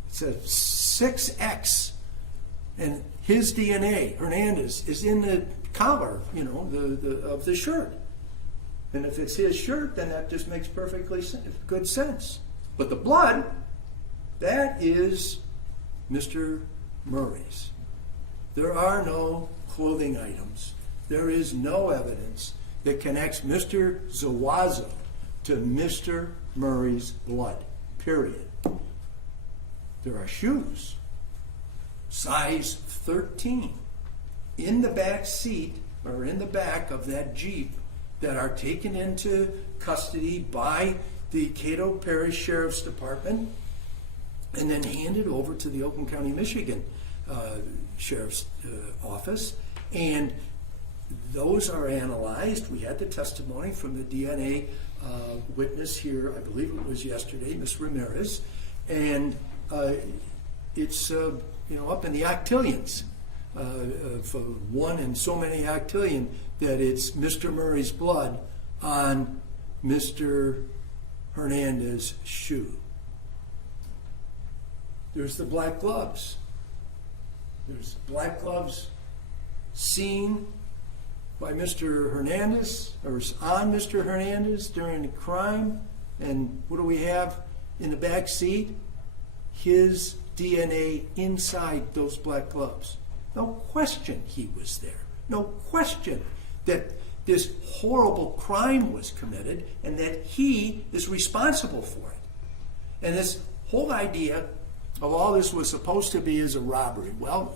It's a 6X, and his DNA, Hernandez, is in the collar, of the shirt. And if it's his shirt, then that just makes perfectly good sense. But the blood, that is Mr. Murray's. There are no clothing items. There is no evidence that connects Mr. Zuazo to Mr. Murray's blood, period. There are shoes, size 13, in the back seat, or in the back of that Jeep, that are taken into custody by the Cato Parish Sheriff's Department and then handed over to the Oakland County, Michigan Sheriff's Office. And those are analyzed. We had the testimony from the DNA witness here, I believe it was yesterday, Ms. Ramirez, and it's up in the octillions, for one in so many octillion, that it's Mr. Murray's blood on Mr. Hernandez's shoe. There's the black gloves. There's black gloves seen by Mr. Hernandez, or on Mr. Hernandez during the crime. And what do we have in the back seat? His DNA inside those black gloves. No question he was there. No question that this horrible crime was committed and that he is responsible for it. And this whole idea of all this was supposed to be as a robbery. Well,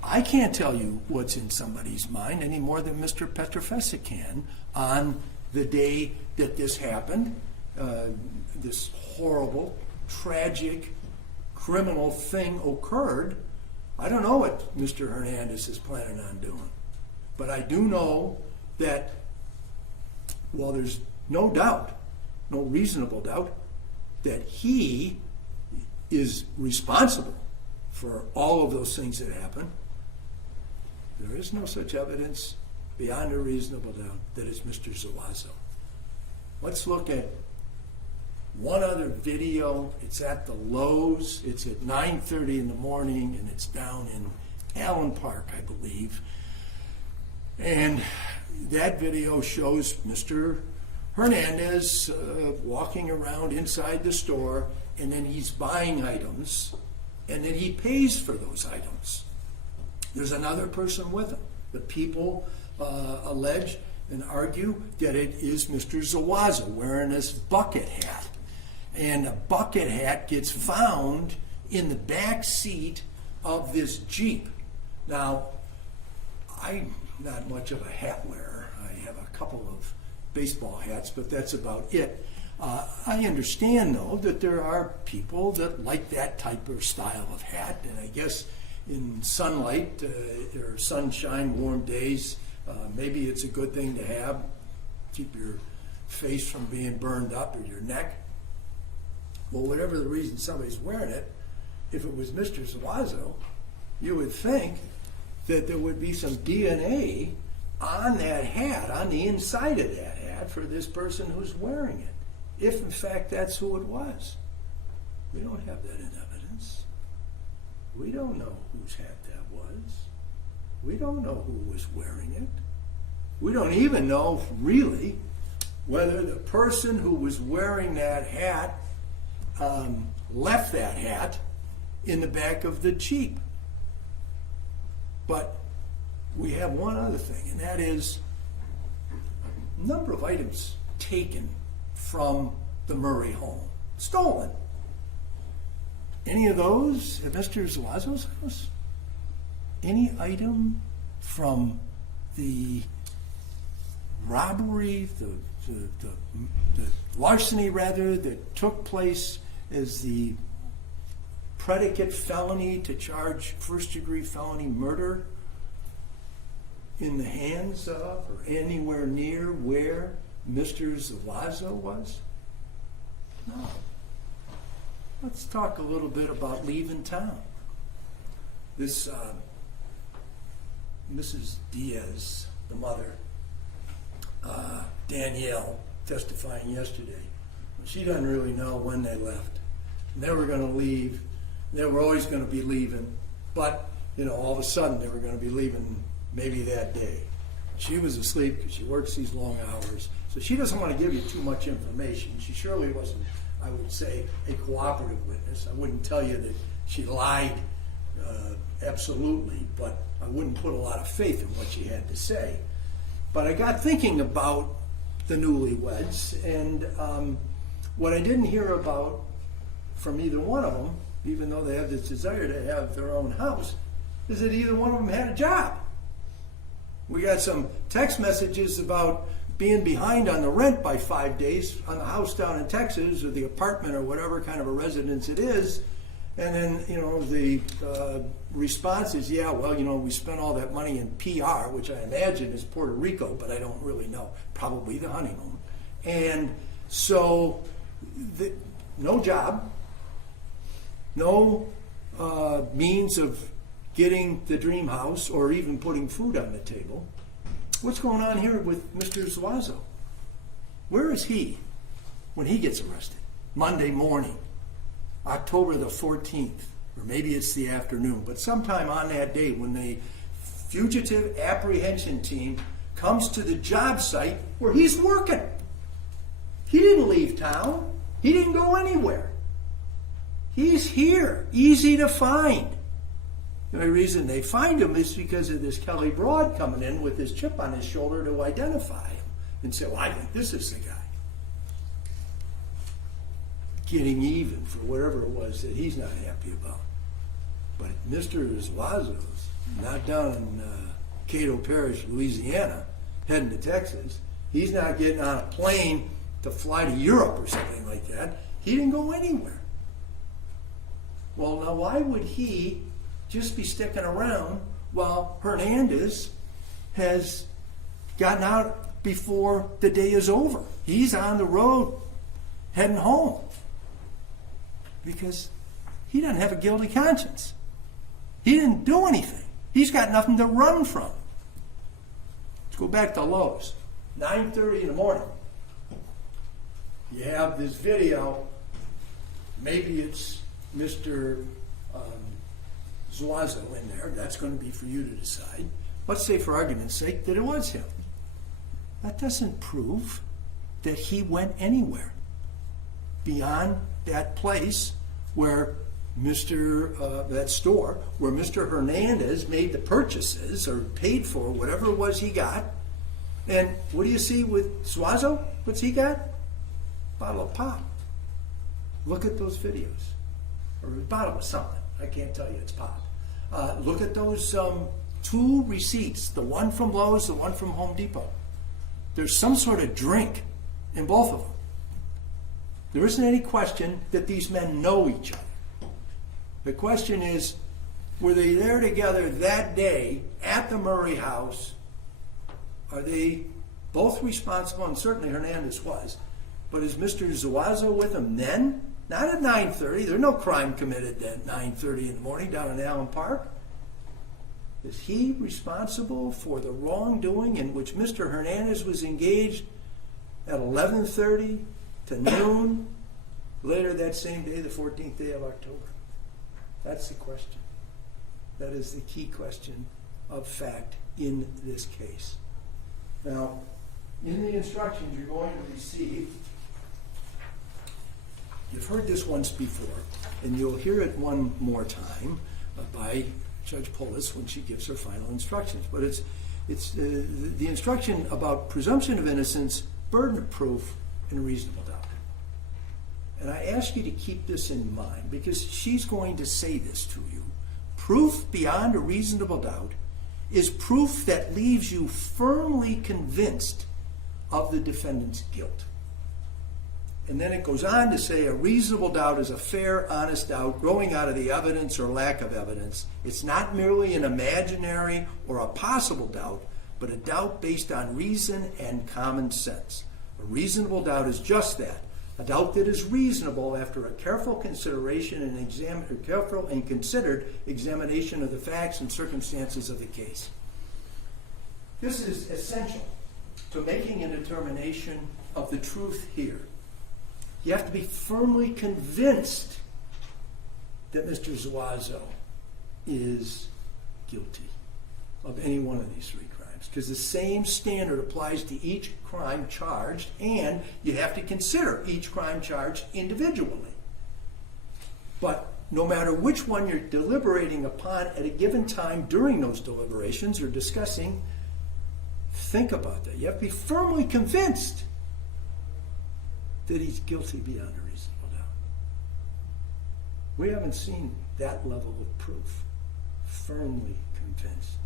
I can't tell you what's in somebody's mind any more than Mr. Petrofesic can on the day that this happened, this horrible, tragic, criminal thing occurred. I don't know what Mr. Hernandez is planning on doing. But I do know that, well, there's no doubt, no reasonable doubt, that he is responsible for all of those things that happened. There is no such evidence beyond a reasonable doubt that it's Mr. Zuazo. Let's look at one other video. It's at the Lowe's. It's at 9:30 in the morning, and it's down in Allen Park, I believe. And that video shows Mr. Hernandez walking around inside the store, and then he's buying items, and then he pays for those items. There's another person with him. The people allege and argue that it is Mr. Zuazo wearing this bucket hat. And a bucket hat gets found in the back seat of this Jeep. Now, I'm not much of a hat wearer. I have a couple of baseball hats, but that's about it. I understand, though, that there are people that like that type of style of hat, and I guess in sunlight or sunshine, warm days, maybe it's a good thing to have. Keep your face from being burned up or your neck. Well, whatever the reason somebody's wearing it, if it was Mr. Zuazo, you would think that there would be some DNA on that hat, on the inside of that hat, for this person who's wearing it. If, in fact, that's who it was. We don't have that in evidence. We don't know whose hat that was. We don't know who was wearing it. We don't even know, really, whether the person who was wearing that hat left that hat in the back of the Jeep. But we have one other thing, and that is a number of items taken from the Murray home, stolen. Any of those at Mr. Zuazo's house? Any item from the robbery, the larceny rather, that took place as the predicate felony to charge first-degree felony murder in the hands of or anywhere near where Mr. Zuazo was? No. Let's talk a little bit about leaving town. This Mrs. Diaz, the mother, Danielle, testifying yesterday, she doesn't really know when they left. They were going to leave. They were always going to be leaving. But, all of a sudden they were going to be leaving maybe that day. She was asleep because she works these long hours. So she doesn't want to give you too much information. She surely wasn't, I would say, a cooperative witness. I wouldn't tell you that she lied absolutely, but I wouldn't put a lot of faith in what she had to say. But I got thinking about the newlyweds, and what I didn't hear about from either one of them, even though they have this desire to have their own house, is that either one of them had a job. We got some text messages about being behind on the rent by 5 days on the house down in Texas, or the apartment, or whatever kind of a residence it is. And then, the response is, yeah, well, we spent all that money in PR, which I imagine is Puerto Rico, but I don't really know. Probably the honeymoon. And so, no job, no means of getting the dream house or even putting food on the table. What's going on here with Mr. Zuazo? Where is he when he gets arrested? Monday morning, October the 14th, or maybe it's the afternoon, but sometime on that day when the fugitive apprehension team comes to the job site where he's working. He didn't leave town. He didn't go anywhere. He's here, easy to find. The only reason they find him is because of this Kelly Broad coming in with his chip on his shoulder to identify him and say, well, I think this is the guy. Getting even for whatever it was that he's not happy about. But Mr. Zuazo's not down in Cato Parish, Louisiana, heading to Texas. He's not getting on a plane to fly to Europe or something like that. He didn't go anywhere. Well, now why would he just be sticking around while Hernandez has gotten out before the day is over? He's on the road heading home because he doesn't have a guilty conscience. He didn't do anything. He's got nothing to run from. Let's go back to Lowe's. 9:30 in the morning. You have this video. Maybe it's Mr. Zuazo in there. That's going to be for you to decide. Let's say, for argument's sake, that it was him. That doesn't prove that he went anywhere beyond that place where that store where Mr. Hernandez made the purchases or paid for whatever it was he got. And what do you see with Zuazo? What's he got? Bottle of pop. Look at those videos. Or a bottle of something. I can't tell you it's pop. Look at those two receipts, the one from Lowe's, the one from Home Depot. There's some sort of drink in both of them. There isn't any question that these men know each other. The question is, were they there together that day at the Murray house? Are they both responsible? And certainly Hernandez was. But is Mr. Zuazo with them then? Not at 9:30. There's no crime committed at 9:30 in the morning down in Allen Park. Is he responsible for the wrongdoing in which Mr. Hernandez was engaged at 11:30 to noon later that same day, the 14th day of October? That's the question. That is the key question of fact in this case. Now, in the instructions you're going to receive, you've heard this once before, and you'll hear it one more time by Judge Polis when she gives her final instructions. But it's the instruction about presumption of innocence, burden of proof, and reasonable doubt. And I ask you to keep this in mind because she's going to say this to you. Proof beyond a reasonable doubt is proof that leaves you firmly convinced of the defendant's guilt. And then it goes on to say a reasonable doubt is a fair, honest doubt growing out of the evidence or lack of evidence. It's not merely an imaginary or a possible doubt, but a doubt based on reason and common sense. A reasonable doubt is just that, a doubt that is reasonable after a careful consideration and careful and considered examination of the facts and circumstances of the case. This is essential to making a determination of the truth here. You have to be firmly convinced that Mr. Zuazo is guilty of any one of these three crimes, because the same standard applies to each crime charged, and you have to consider each crime charged individually. But no matter which one you're deliberating upon at a given time during those deliberations or discussing, think about that. You have to be firmly convinced that he's guilty beyond a reasonable doubt. We haven't seen that level of proof. Firmly convinced.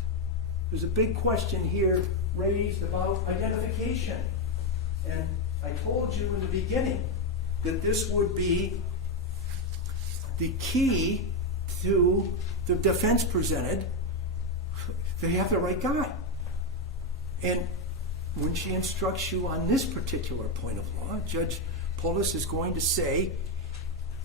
There's a big question here raised about identification. And I told you in the beginning that this would be the key to the defense presented. They have the right guy. And when she instructs you on this particular point of law, Judge Polis is going to say,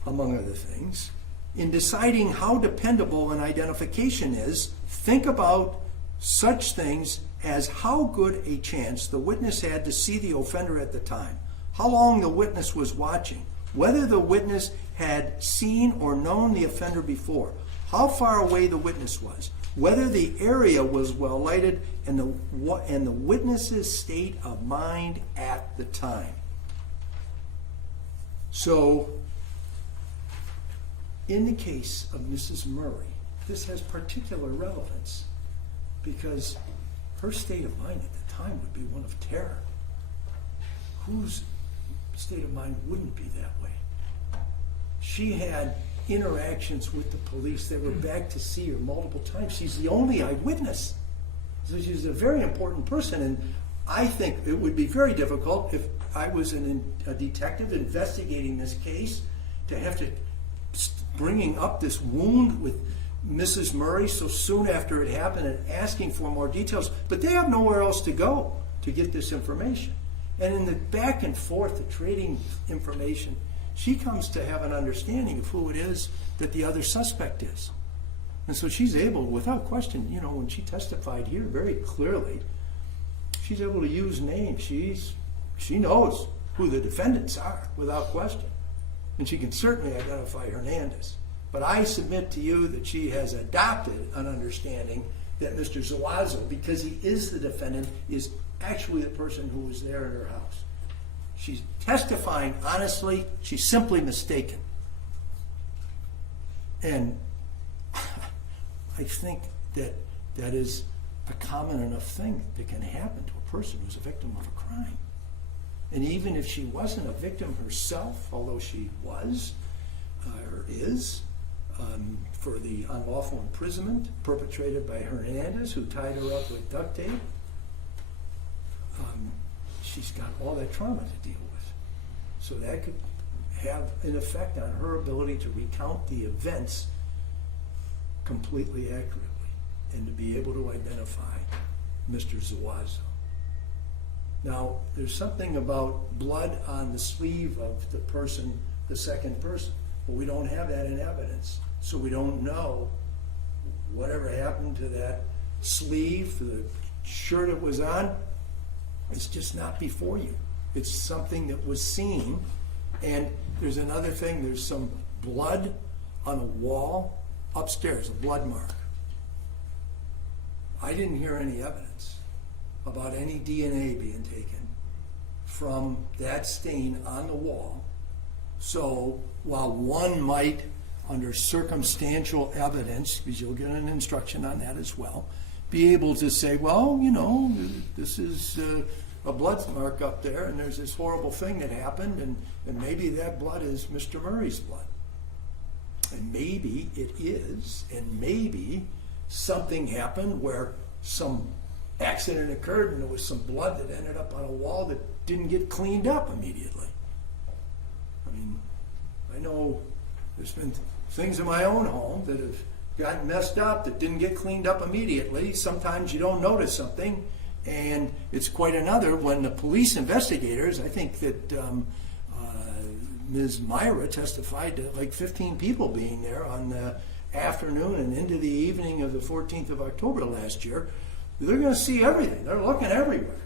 among other things, in deciding how dependable an identification is, think about such things as how good a chance the witness had to see the offender at the time, how long the witness was watching, whether the witness had seen or known the offender before, how far away the witness was, whether the area was well lighted, and the witness's state of mind at the time. So, in the case of Mrs. Murray, this has particular relevance because her state of mind at the time would be one of terror. Whose state of mind wouldn't be that way? She had interactions with the police. They were back to see her multiple times. She's the only eyewitness. So she's a very important person, and I think it would be very difficult if I was a detective investigating this case to have to bringing up this wound with Mrs. Murray so soon after it happened and asking for more details. But they have nowhere else to go to get this information. And in the back and forth, the trading information, she comes to have an understanding of who it is that the other suspect is. And so she's able, without question, when she testified here very clearly, she's able to use names. She knows who the defendants are, without question. And she can certainly identify Hernandez. But I submit to you that she has adopted an understanding that Mr. Zuazo, because he is the defendant, is actually the person who was there in her house. She's testifying honestly. She's simply mistaken. And I think that is a common enough thing that can happen to a person who's a victim of a crime. And even if she wasn't a victim herself, although she was or is, for the unlawful imprisonment perpetrated by Hernandez, who tied her up with duct tape, she's got all that trauma to deal with. So that could have an effect on her ability to recount the events completely accurately and to be able to identify Mr. Zuazo. Now, there's something about blood on the sleeve of the person the second person. But we don't have that in evidence, so we don't know whatever happened to that sleeve, the shirt it was on. It's just not before you. It's something that was seen. And there's another thing, there's some blood on a wall upstairs, a blood mark. I didn't hear any evidence about any DNA being taken from that stain on the wall. So while one might, under circumstantial evidence, because you'll get an instruction on that as well, be able to say, well, you know, this is a blood mark up there, and there's this horrible thing that happened, and maybe that blood is Mr. Murray's blood. And maybe it is, and maybe something happened where some accident occurred and there was some blood that ended up on a wall that didn't get cleaned up immediately. I mean, I know there's been things in my own home that have gotten messed up that didn't get cleaned up immediately. Sometimes you don't notice something, and it's quite another when the police investigators, I think that Ms. Myra testified to like 15 people being there on the afternoon and into the evening of the 14th of October last year. They're going to see everything. They're looking everywhere.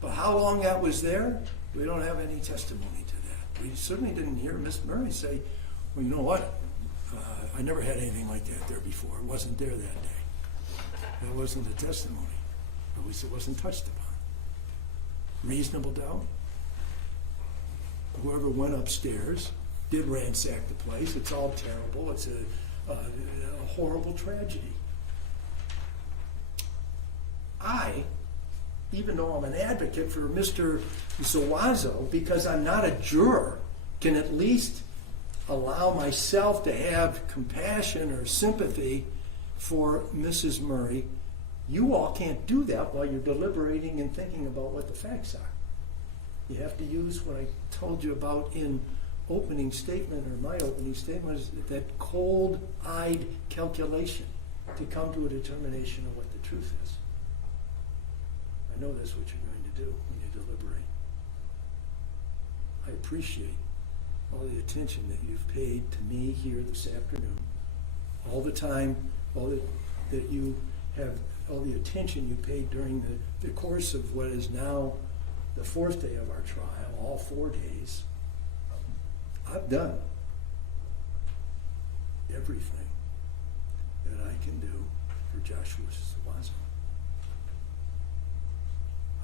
But how long that was there, we don't have any testimony to that. We certainly didn't hear Ms. Murray say, well, you know what, I never had anything like that there before. It wasn't there that day. That wasn't the testimony. At least it wasn't touched upon. Reasonable doubt. Whoever went upstairs did ransack the place. It's all terrible. It's a horrible tragedy. I, even though I'm an advocate for Mr. Zuazo, because I'm not a juror, can at least allow myself to have compassion or sympathy for Mrs. Murray. You all can't do that while you're deliberating and thinking about what the facts are. You have to use what I told you about in opening statement, or my opening statement, is that cold-eyed calculation to come to a determination of what the truth is. I know that's what you're going to do when you deliberate. I appreciate all the attention that you've paid to me here this afternoon, all the time, that you have, all the attention you paid during the course of what is now the fourth day of our trial, all 4 days. I've done everything that I can do for Joshua Zuazo.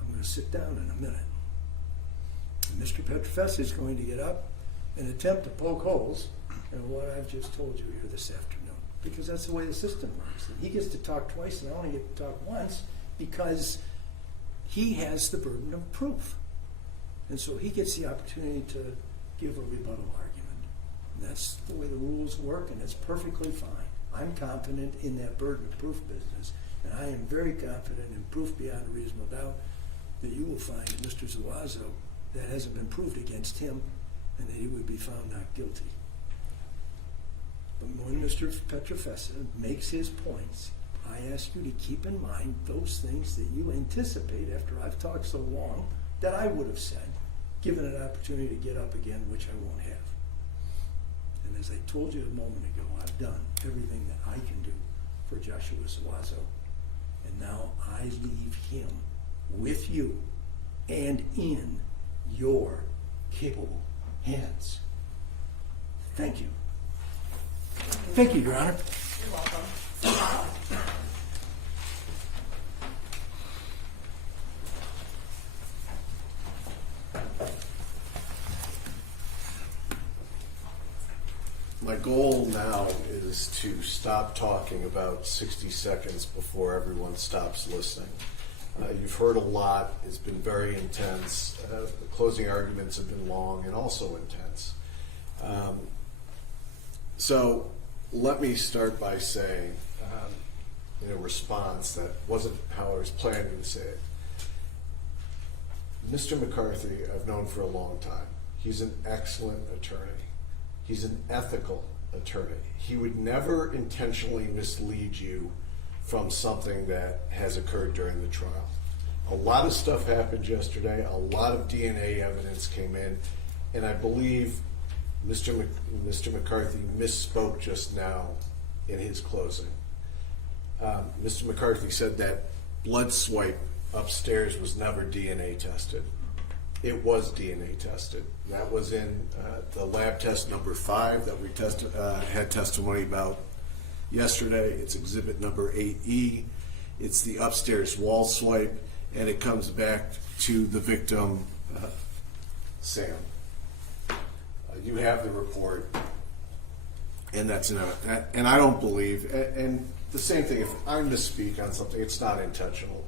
I'm going to sit down in a minute. And Mr. Petrofessa is going to get up and attempt to poke holes in what I've just told you here this afternoon, because that's the way the system works. And he gets to talk twice and I only get to talk once because he has the burden of proof. And so he gets the opportunity to give a rebuttal argument. And that's the way the rules work, and it's perfectly fine. I'm confident in that burden of proof business, and I am very confident in proof beyond a reasonable doubt that you will find that Mr. Zuazo, that hasn't been proved against him, and that he would be found not guilty. But when Mr. Petrofessa makes his points, I ask you to keep in mind those things that you anticipate after I've talked so long that I would have said, given an opportunity to get up again, which I won't have. And as I told you a moment ago, I've done everything that I can do for Joshua Zuazo. And now I leave him with you and in your capable hands. Thank you. Thank you, Your Honor. You're welcome. My goal now is to stop talking about 60 seconds before everyone stops listening. You've heard a lot. It's been very intense. The closing arguments have been long and also intense. So let me start by saying, in a response that wasn't how I was planning to say it. Mr. McCarthy, I've known for a long time. He's an excellent attorney. He's an ethical attorney. He would never intentionally mislead you from something that has occurred during the trial. A lot of stuff happened yesterday. A lot of DNA evidence came in, and I believe Mr. McCarthy misspoke just now in his closing. Mr. McCarthy said that blood swipe upstairs was never DNA tested. It was DNA tested. That was in the lab test number 5 that we had testimony about yesterday. It's exhibit number 8E. It's the upstairs wall swipe, and it comes back to the victim, Sam. You have the report, and that's enough. And I don't believe, and the same thing, if I misspeak on something, it's not intentional.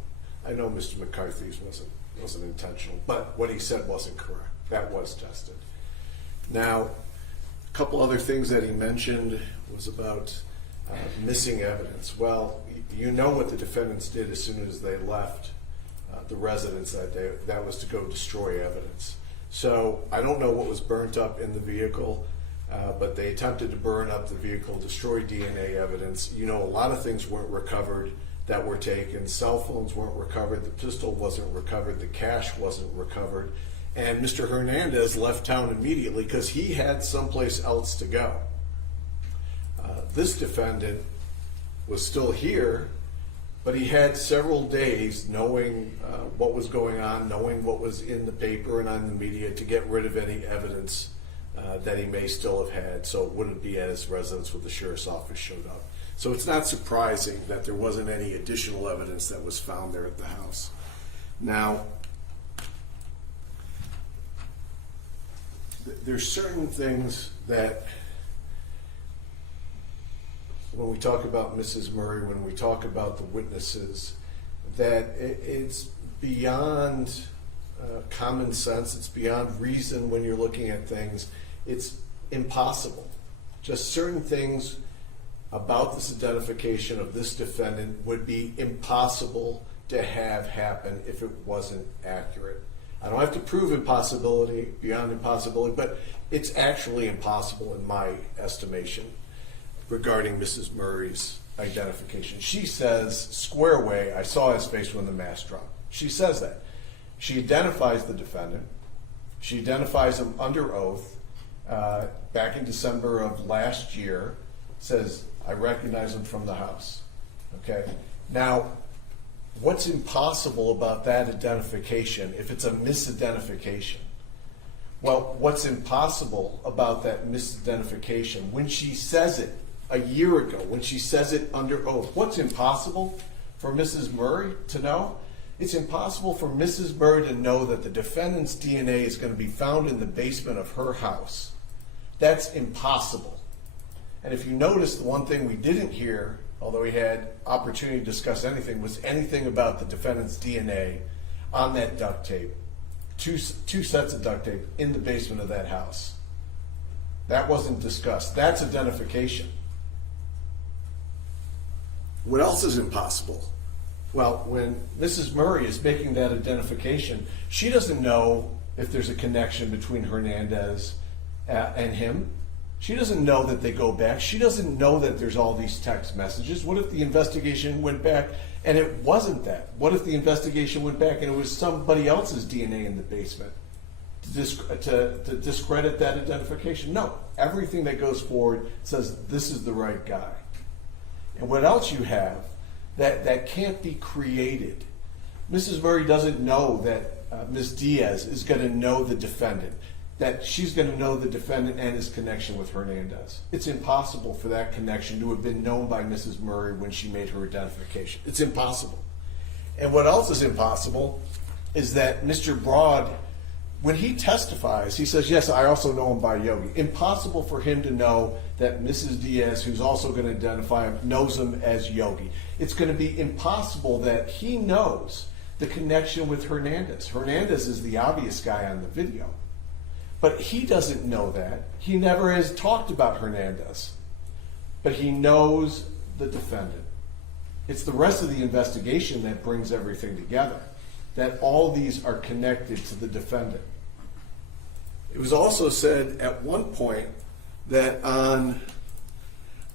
I know Mr. McCarthy's wasn't intentional, but what he said wasn't correct. That was tested. Now, a couple other things that he mentioned was about missing evidence. Well, you know what the defendants did as soon as they left the residence that day. That was to go destroy evidence. So I don't know what was burnt up in the vehicle, but they attempted to burn up the vehicle, destroy DNA evidence. You know, a lot of things weren't recovered that were taken. Cell phones weren't recovered. The pistol wasn't recovered. The cash wasn't recovered. And Mr. Hernandez left town immediately because he had someplace else to go. This defendant was still here, but he had several days knowing what was going on, knowing what was in the paper and on the media to get rid of any evidence that he may still have had, so it wouldn't be at his residence when the sheriff's office showed up. So it's not surprising that there wasn't any additional evidence that was found there at the house. Now, there's certain things that, when we talk about Mrs. Murray, when we talk about the witnesses, that it's beyond common sense, it's beyond reason when you're looking at things. It's impossible. Just certain things about this identification of this defendant would be impossible to have happen if it wasn't accurate. I don't have to prove impossibility, beyond impossibility, but it's actually impossible in my estimation regarding Mrs. Murray's identification. She says, square away, I saw his face when the mask dropped. She says that. She identifies the defendant. She identifies him under oath back in December of last year. Says, I recognize him from the house. Okay? Now, what's impossible about that identification if it's a misidentification? Well, what's impossible about that misidentification when she says it a year ago, when she says it under oath? What's impossible for Mrs. Murray to know? It's impossible for Mrs. Murray to know that the defendant's DNA is going to be found in the basement of her house. That's impossible. And if you notice, the one thing we didn't hear, although we had opportunity to discuss anything, was anything about the defendant's DNA on that duct tape. Two sets of duct tape in the basement of that house. That wasn't discussed. That's identification. What else is impossible? Well, when Mrs. Murray is making that identification, she doesn't know if there's a connection between Hernandez and him. She doesn't know that they go back. She doesn't know that there's all these text messages. What if the investigation went back and it wasn't that? What if the investigation went back and it was somebody else's DNA in the basement to discredit that identification? No. Everything that goes forward says this is the right guy. And what else you have that can't be created? Mrs. Murray doesn't know that Ms. Diaz is going to know the defendant, that she's going to know the defendant and his connection with Hernandez. It's impossible for that connection to have been known by Mrs. Murray when she made her identification. It's impossible. And what else is impossible is that Mr. Broad, when he testifies, he says, yes, I also know him by Yogi. Impossible for him to know that Mrs. Diaz, who's also going to identify him, knows him as Yogi. It's going to be impossible that he knows the connection with Hernandez. Hernandez is the obvious guy on the video. But he doesn't know that. He never has talked about Hernandez. But he knows the defendant. It's the rest of the investigation that brings everything together, that all these are connected to the defendant. It was also said at one point that on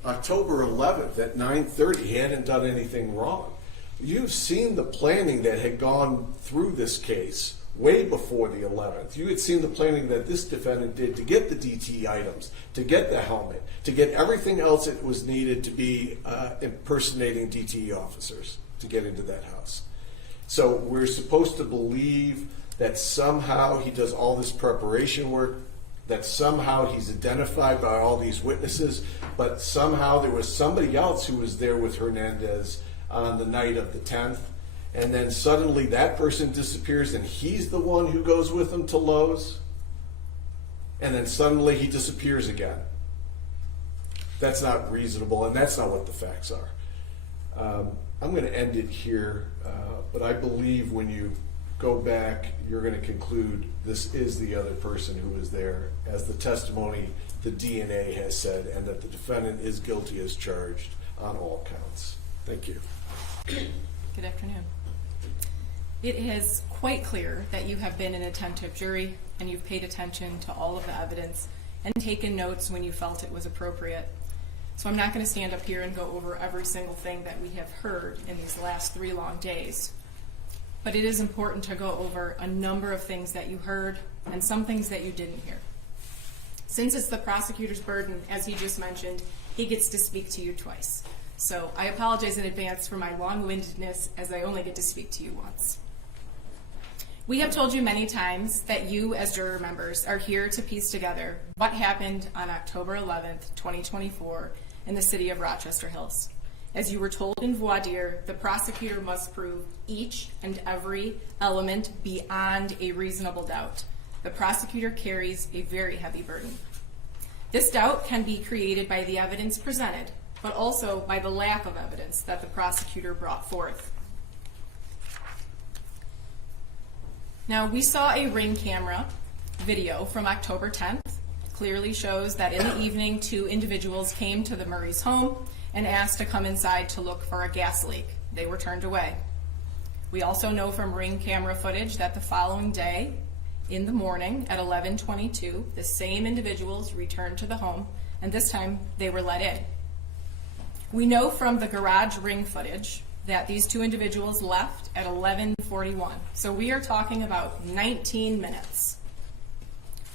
October 11th at 9:30 he hadn't done anything wrong. You've seen the planning that had gone through this case way before the 11th. You had seen the planning that this defendant did to get the DTE items, to get the helmet, to get everything else that was needed to be impersonating DTE officers to get into that house. So we're supposed to believe that somehow he does all this preparation work, that somehow he's identified by all these witnesses, but somehow there was somebody else who was there with Hernandez on the night of the 10th, and then suddenly that person disappears and he's the one who goes with him to Lowe's, and then suddenly he disappears again. That's not reasonable, and that's not what the facts are. I'm going to end it here, but I believe when you go back, you're going to conclude this is the other person who was there, as the testimony, the DNA has said, and that the defendant is guilty as charged on all counts. Thank you. Good afternoon. It is quite clear that you have been an attentive jury and you've paid attention to all of the evidence and taken notes when you felt it was appropriate. So I'm not going to stand up here and go over every single thing that we have heard in these last 3 long days. But it is important to go over a number of things that you heard and some things that you didn't hear. Since it's the prosecutor's burden, as he just mentioned, he gets to speak to you twice. So I apologize in advance for my long-windedness, as I only get to speak to you once. We have told you many times that you, as juror members, are here to piece together what happened on October 11th, 2024, in the city of Rochester Hills. As you were told in voir dire, the prosecutor must prove each and every element beyond a reasonable doubt. The prosecutor carries a very heavy burden. This doubt can be created by the evidence presented, but also by the lack of evidence that the prosecutor brought forth. Now, we saw a Ring camera video from October 10th. Clearly shows that in the evening, 2 individuals came to the Murray's home and asked to come inside to look for a gas leak. They were turned away. We also know from Ring camera footage that the following day, in the morning at 11:22, the same individuals returned to the home, and this time they were let in. We know from the garage Ring footage that these 2 individuals left at 11:41. So we are talking about 19 minutes.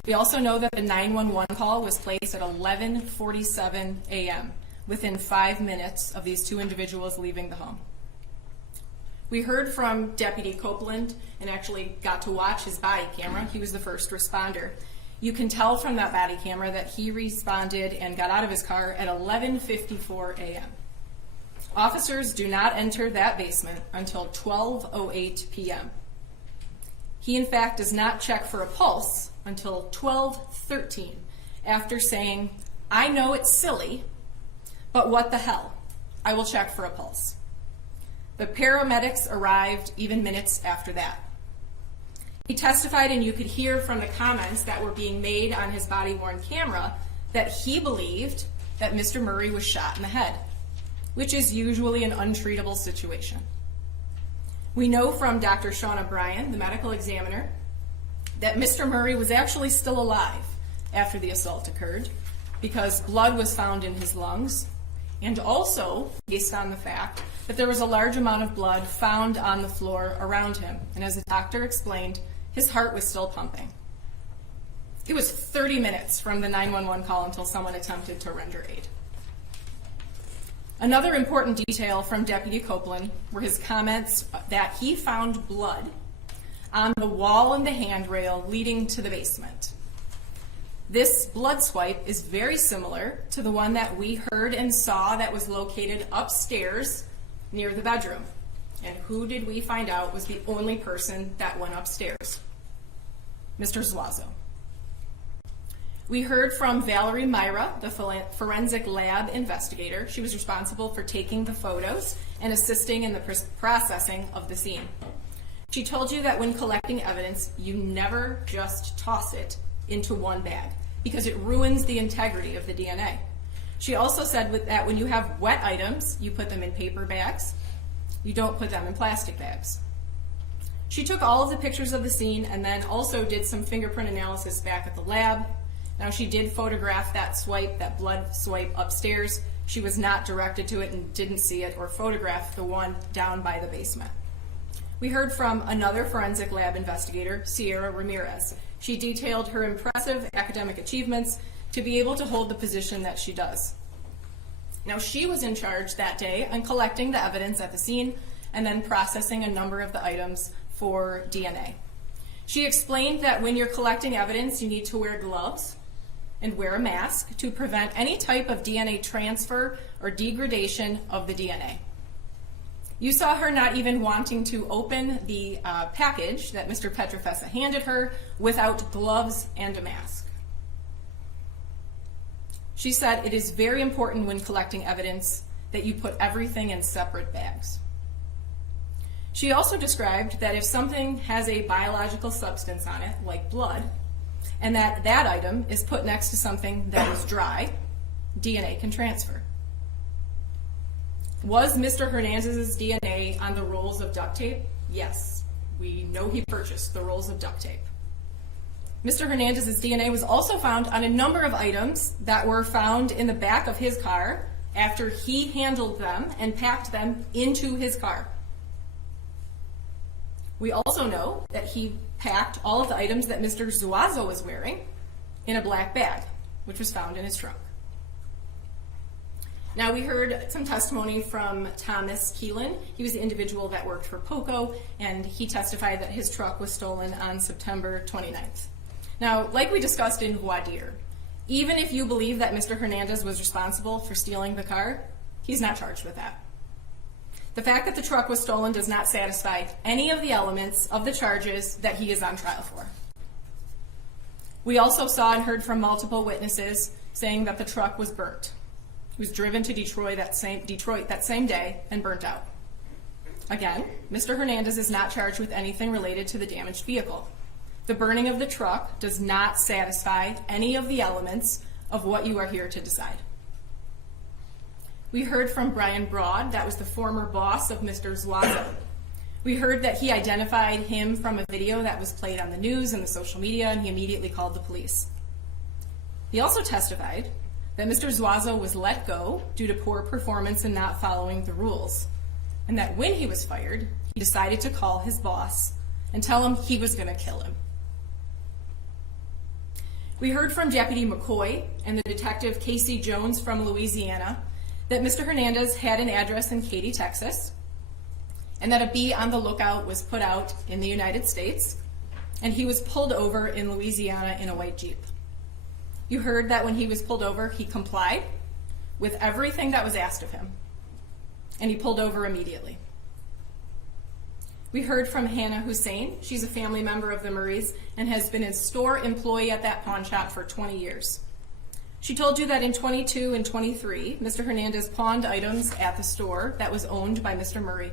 We also know that the 911 call was placed at 11:47 a.m., within 5 minutes of these 2 individuals leaving the home. We heard from Deputy Copeland and actually got to watch his body camera. He was the first responder. You can tell from that body camera that he responded and got out of his car at 11:54 a.m. Officers do not enter that basement until 12:08 p.m. He, in fact, does not check for a pulse until 12:13, after saying, "I know it's silly, but what the hell? I will check for a pulse." The paramedics arrived even minutes after that. He testified, and you could hear from the comments that were being made on his body-worn camera, that he believed that Mr. Murray was shot in the head, which is usually an untreatable situation. We know from Dr. Shauna Bryan, the medical examiner, that Mr. Murray was actually still alive after the assault occurred because blood was found in his lungs, and also based on the fact that there was a large amount of blood found on the floor around him. And as the doctor explained, his heart was still pumping. It was 30 minutes from the 911 call until someone attempted to render aid. Another important detail from Deputy Copeland were his comments that he found blood on the wall and the handrail leading to the basement. This blood swipe is very similar to the one that we heard and saw that was located upstairs near the bedroom. And who did we find out was the only person that went upstairs? Mr. Zuazo. We heard from Valerie Myra, the forensic lab investigator. She was responsible for taking the photos and assisting in the processing of the scene. She told you that when collecting evidence, you never just toss it into one bag because it ruins the integrity of the DNA. She also said that when you have wet items, you put them in paper bags. You don't put them in plastic bags. She took all of the pictures of the scene and then also did some fingerprint analysis back at the lab. Now, she did photograph that swipe, that blood swipe upstairs. She was not directed to it and didn't see it or photograph the one down by the basement. We heard from another forensic lab investigator, Sierra Ramirez. She detailed her impressive academic achievements to be able to hold the position that she does. Now, she was in charge that day on collecting the evidence at the scene and then processing a number of the items for DNA. She explained that when you're collecting evidence, you need to wear gloves and wear a mask to prevent any type of DNA transfer or degradation of the DNA. You saw her not even wanting to open the package that Mr. Petrofessa handed her without gloves and a mask. She said it is very important when collecting evidence that you put everything in separate bags. She also described that if something has a biological substance on it, like blood, and that item is put next to something that is dry, DNA can transfer. Was Mr. Hernandez's DNA on the rolls of duct tape? Yes. We know he purchased the rolls of duct tape. Mr. Hernandez's DNA was also found on a number of items that were found in the back of his car after he handled them and packed them into his car. We also know that he packed all of the items that Mr. Zuazo was wearing in a black bag, which was found in his trunk. Now, we heard some testimony from Thomas Keelan. He was the individual that worked for POCO, and he testified that his truck was stolen on September 29th. Now, like we discussed in voir dire, even if you believe that Mr. Hernandez was responsible for stealing the car, he's not charged with that. The fact that the truck was stolen does not satisfy any of the elements of the charges that he is on trial for. We also saw and heard from multiple witnesses saying that the truck was burnt. It was driven to Detroit that same day and burnt out. Again, Mr. Hernandez is not charged with anything related to the damaged vehicle. The burning of the truck does not satisfy any of the elements of what you are here to decide. We heard from Brian Broad, that was the former boss of Mr. Zuazo. We heard that he identified him from a video that was played on the news and the social media, and he immediately called the police. He also testified that Mr. Zuazo was let go due to poor performance and not following the rules, and that when he was fired, he decided to call his boss and tell him he was going to kill him. We heard from Deputy McCoy and the detective Casey Jones from Louisiana that Mr. Hernandez had an address in Katy, Texas, and that a be on the lookout was put out in the United States, and he was pulled over in Louisiana in a white Jeep. You heard that when he was pulled over, he complied with everything that was asked of him, and he pulled over immediately. We heard from Hannah Hussein. She's a family member of the Murrays and has been a store employee at that pawn shop for 20 years. She told you that in 22 and 23, Mr. Hernandez pawned items at the store that was owned by Mr. Murray.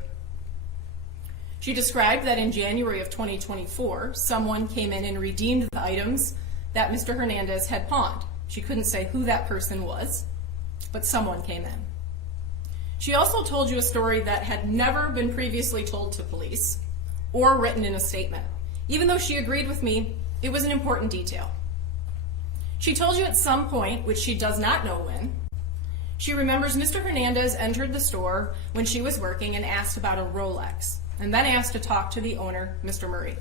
She described that in January of 2024, someone came in and redeemed the items that Mr. Hernandez had pawned. She couldn't say who that person was, but someone came in. She also told you a story that had never been previously told to police or written in a statement. Even though she agreed with me, it was an important detail. She told you at some point, which she does not know when, she remembers Mr. Hernandez entered the store when she was working and asked about a Rolex, and then asked to talk to the owner, Mr. Murray.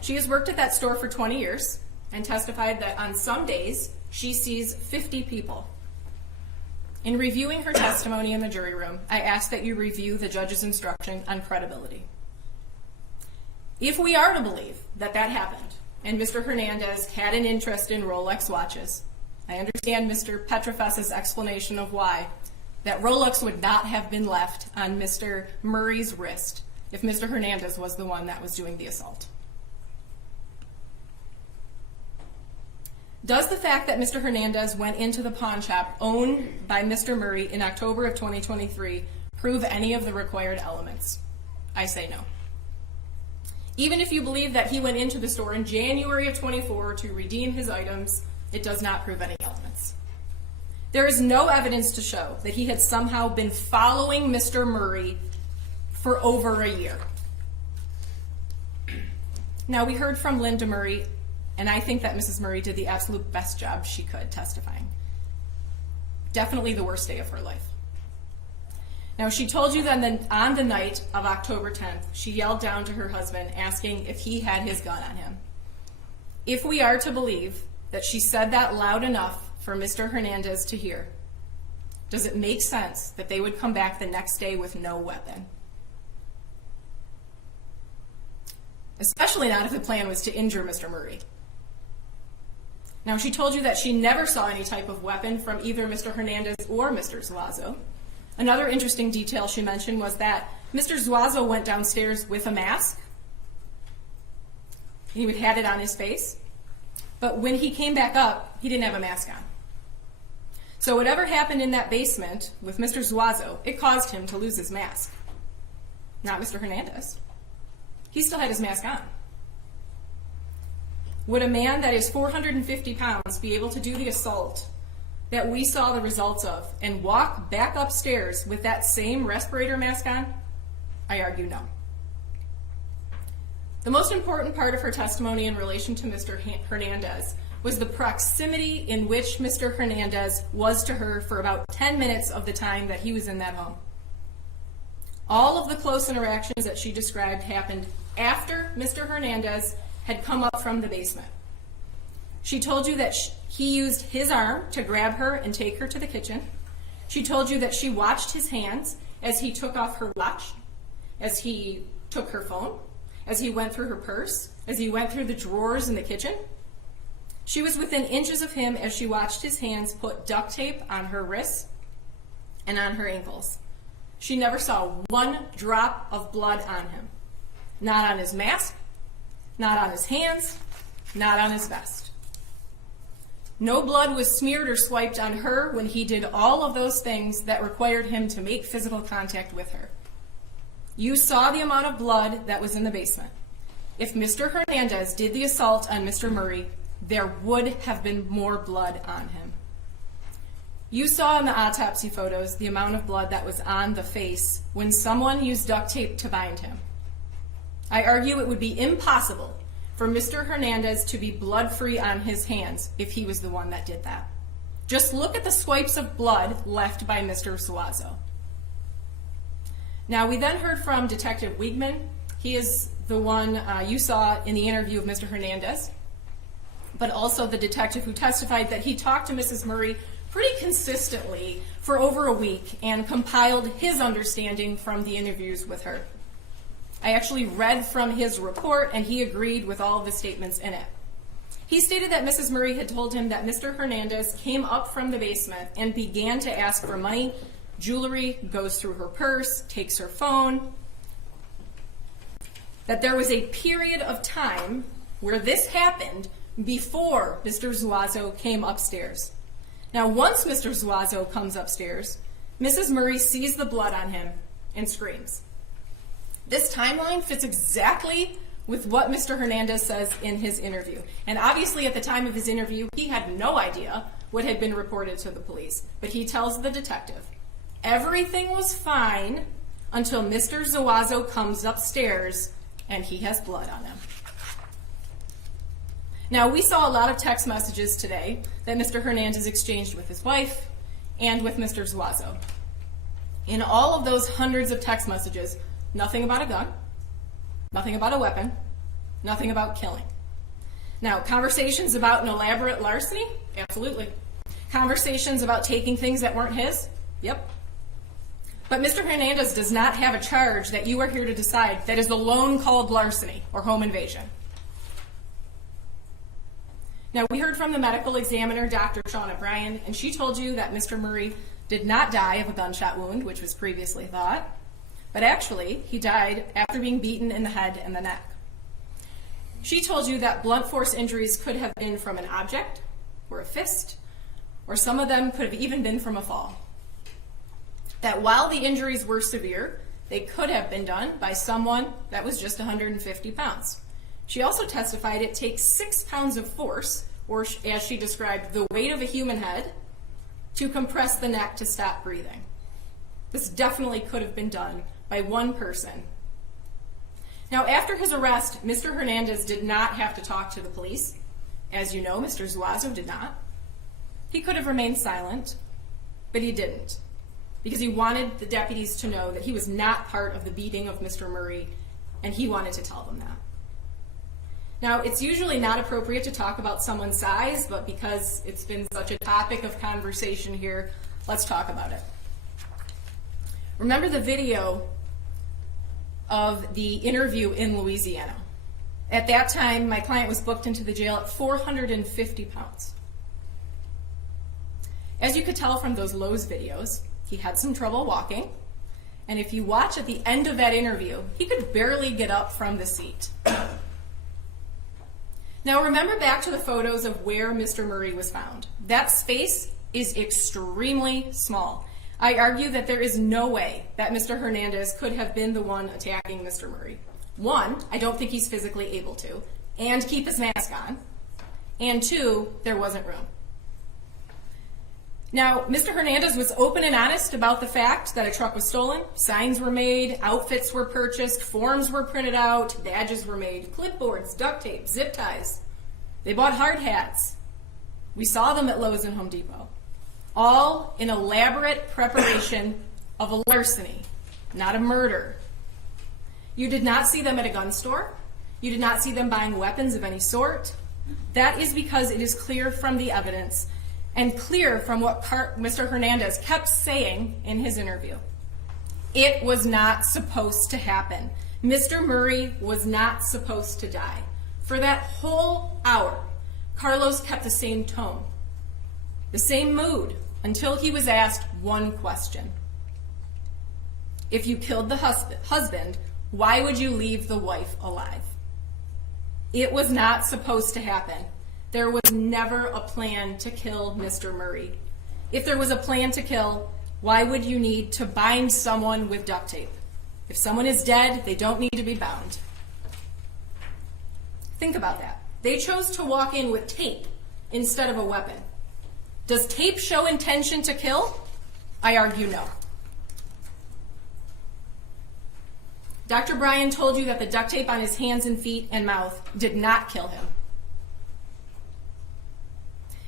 She has worked at that store for 20 years and testified that on some days she sees 50 people. In reviewing her testimony in the jury room, I ask that you review the judge's instruction on credibility. If we are to believe that that happened and Mr. Hernandez had an interest in Rolex watches, I understand Mr. Petrofessa's explanation of why, that Rolex would not have been left on Mr. Murray's wrist if Mr. Hernandez was the one that was doing the assault. Does the fact that Mr. Hernandez went into the pawn shop owned by Mr. Murray in October of 2023 prove any of the required elements? I say no. Even if you believe that he went into the store in January of 24 to redeem his items, it does not prove any elements. There is no evidence to show that he had somehow been following Mr. Murray for over a year. Now, we heard from Linda Murray, and I think that Mrs. Murray did the absolute best job she could testifying. Definitely the worst day of her life. Now, she told you that on the night of October 10th, she yelled down to her husband asking if he had his gun on him. If we are to believe that she said that loud enough for Mr. Hernandez to hear, does it make sense that they would come back the next day with no weapon? Especially not if the plan was to injure Mr. Murray. Now, she told you that she never saw any type of weapon from either Mr. Hernandez or Mr. Zuazo. Another interesting detail she mentioned was that Mr. Zuazo went downstairs with a mask. He had it on his face. But when he came back up, he didn't have a mask on. So whatever happened in that basement with Mr. Zuazo, it caused him to lose his mask. Not Mr. Hernandez. He still had his mask on. Would a man that is 450 pounds be able to do the assault that we saw the results of and walk back upstairs with that same respirator mask on? I argue no. The most important part of her testimony in relation to Mr. Hernandez was the proximity in which Mr. Hernandez was to her for about 10 minutes of the time that he was in that home. All of the close interactions that she described happened after Mr. Hernandez had come up from the basement. She told you that he used his arm to grab her and take her to the kitchen. She told you that she watched his hands as he took off her watch, as he took her phone, as he went through her purse, as he went through the drawers in the kitchen. She was within inches of him as she watched his hands put duct tape on her wrists and on her ankles. She never saw one drop of blood on him. Not on his mask, not on his hands, not on his vest. No blood was smeared or swiped on her when he did all of those things that required him to make physical contact with her. You saw the amount of blood that was in the basement. If Mr. Hernandez did the assault on Mr. Murray, there would have been more blood on him. You saw in the autopsy photos the amount of blood that was on the face when someone used duct tape to bind him. I argue it would be impossible for Mr. Hernandez to be blood-free on his hands if he was the one that did that. Just look at the swipes of blood left by Mr. Zuazo. Now, we then heard from Detective Wiegman. He is the one you saw in the interview of Mr. Hernandez, but also the detective who testified that he talked to Mrs. Murray pretty consistently for over a week and compiled his understanding from the interviews with her. I actually read from his report, and he agreed with all of the statements in it. He stated that Mrs. Murray had told him that Mr. Hernandez came up from the basement and began to ask for money, jewelry, goes through her purse, takes her phone, that there was a period of time where this happened before Mr. Zuazo came upstairs. Now, once Mr. Zuazo comes upstairs, Mrs. Murray sees the blood on him and screams. This timeline fits exactly with what Mr. Hernandez says in his interview. And obviously at the time of his interview, he had no idea what had been reported to the police. But he tells the detective, everything was fine until Mr. Zuazo comes upstairs and he has blood on him. Now, we saw a lot of text messages today that Mr. Hernandez exchanged with his wife and with Mr. Zuazo. In all of those hundreds of text messages, nothing about a gun, nothing about a weapon, nothing about killing. Now, conversations about an elaborate larceny? Absolutely. Conversations about taking things that weren't his? Yep. But Mr. Hernandez does not have a charge that you are here to decide that is alone called larceny or home invasion. Now, we heard from the medical examiner, Dr. Shauna Bryan, and she told you that Mr. Murray did not die of a gunshot wound, which was previously thought, but actually, he died after being beaten in the head and the neck. She told you that blunt force injuries could have been from an object or a fist, or some of them could have even been from a fall. That while the injuries were severe, they could have been done by someone that was just 150 pounds. She also testified it takes 6 pounds of force, or as she described, the weight of a human head, to compress the neck to stop breathing. This definitely could have been done by one person. Now, after his arrest, Mr. Hernandez did not have to talk to the police. As you know, Mr. Zuazo did not. He could have remained silent, but he didn't. because he wanted the deputies to know that he was not part of the beating of Mr. Murray, and he wanted to tell them that. Now, it's usually not appropriate to talk about someone's size, but because it's been such a topic of conversation here, let's talk about it. Remember the video of the interview in Louisiana. At that time, my client was booked into the jail at 450 pounds. As you could tell from those Lowe's videos, he had some trouble walking, and if you watch at the end of that interview, he could barely get up from the seat. Now remember back to the photos of where Mr. Murray was found. That space is extremely small. I argue that there is no way that Mr. Hernandez could have been the one attacking Mr. Murray. One, I don't think he's physically able to, and keep his mask on. And two, there wasn't room. Now, Mr. Hernandez was open and honest about the fact that a truck was stolen, signs were made, outfits were purchased, forms were printed out, badges were made, clipboards, duct tape, zip ties. They bought hard hats. We saw them at Lowe's and Home Depot. All in elaborate preparation of a larceny, not a murder. You did not see them at a gun store. You did not see them buying weapons of any sort. That is because it is clear from the evidence and clear from what Mr. Hernandez kept saying in his interview. It was not supposed to happen. Mr. Murray was not supposed to die. For that whole hour, Carlos kept the same tone, the same mood, until he was asked one question. If you killed the husband, why would you leave the wife alive? It was not supposed to happen. There was never a plan to kill Mr. Murray. If there was a plan to kill, why would you need to bind someone with duct tape? If someone is dead, they don't need to be bound. Think about that. They chose to walk in with tape instead of a weapon. Does tape show intention to kill? I argue no. Dr. Bryan told you that the duct tape on his hands and feet and mouth did not kill him.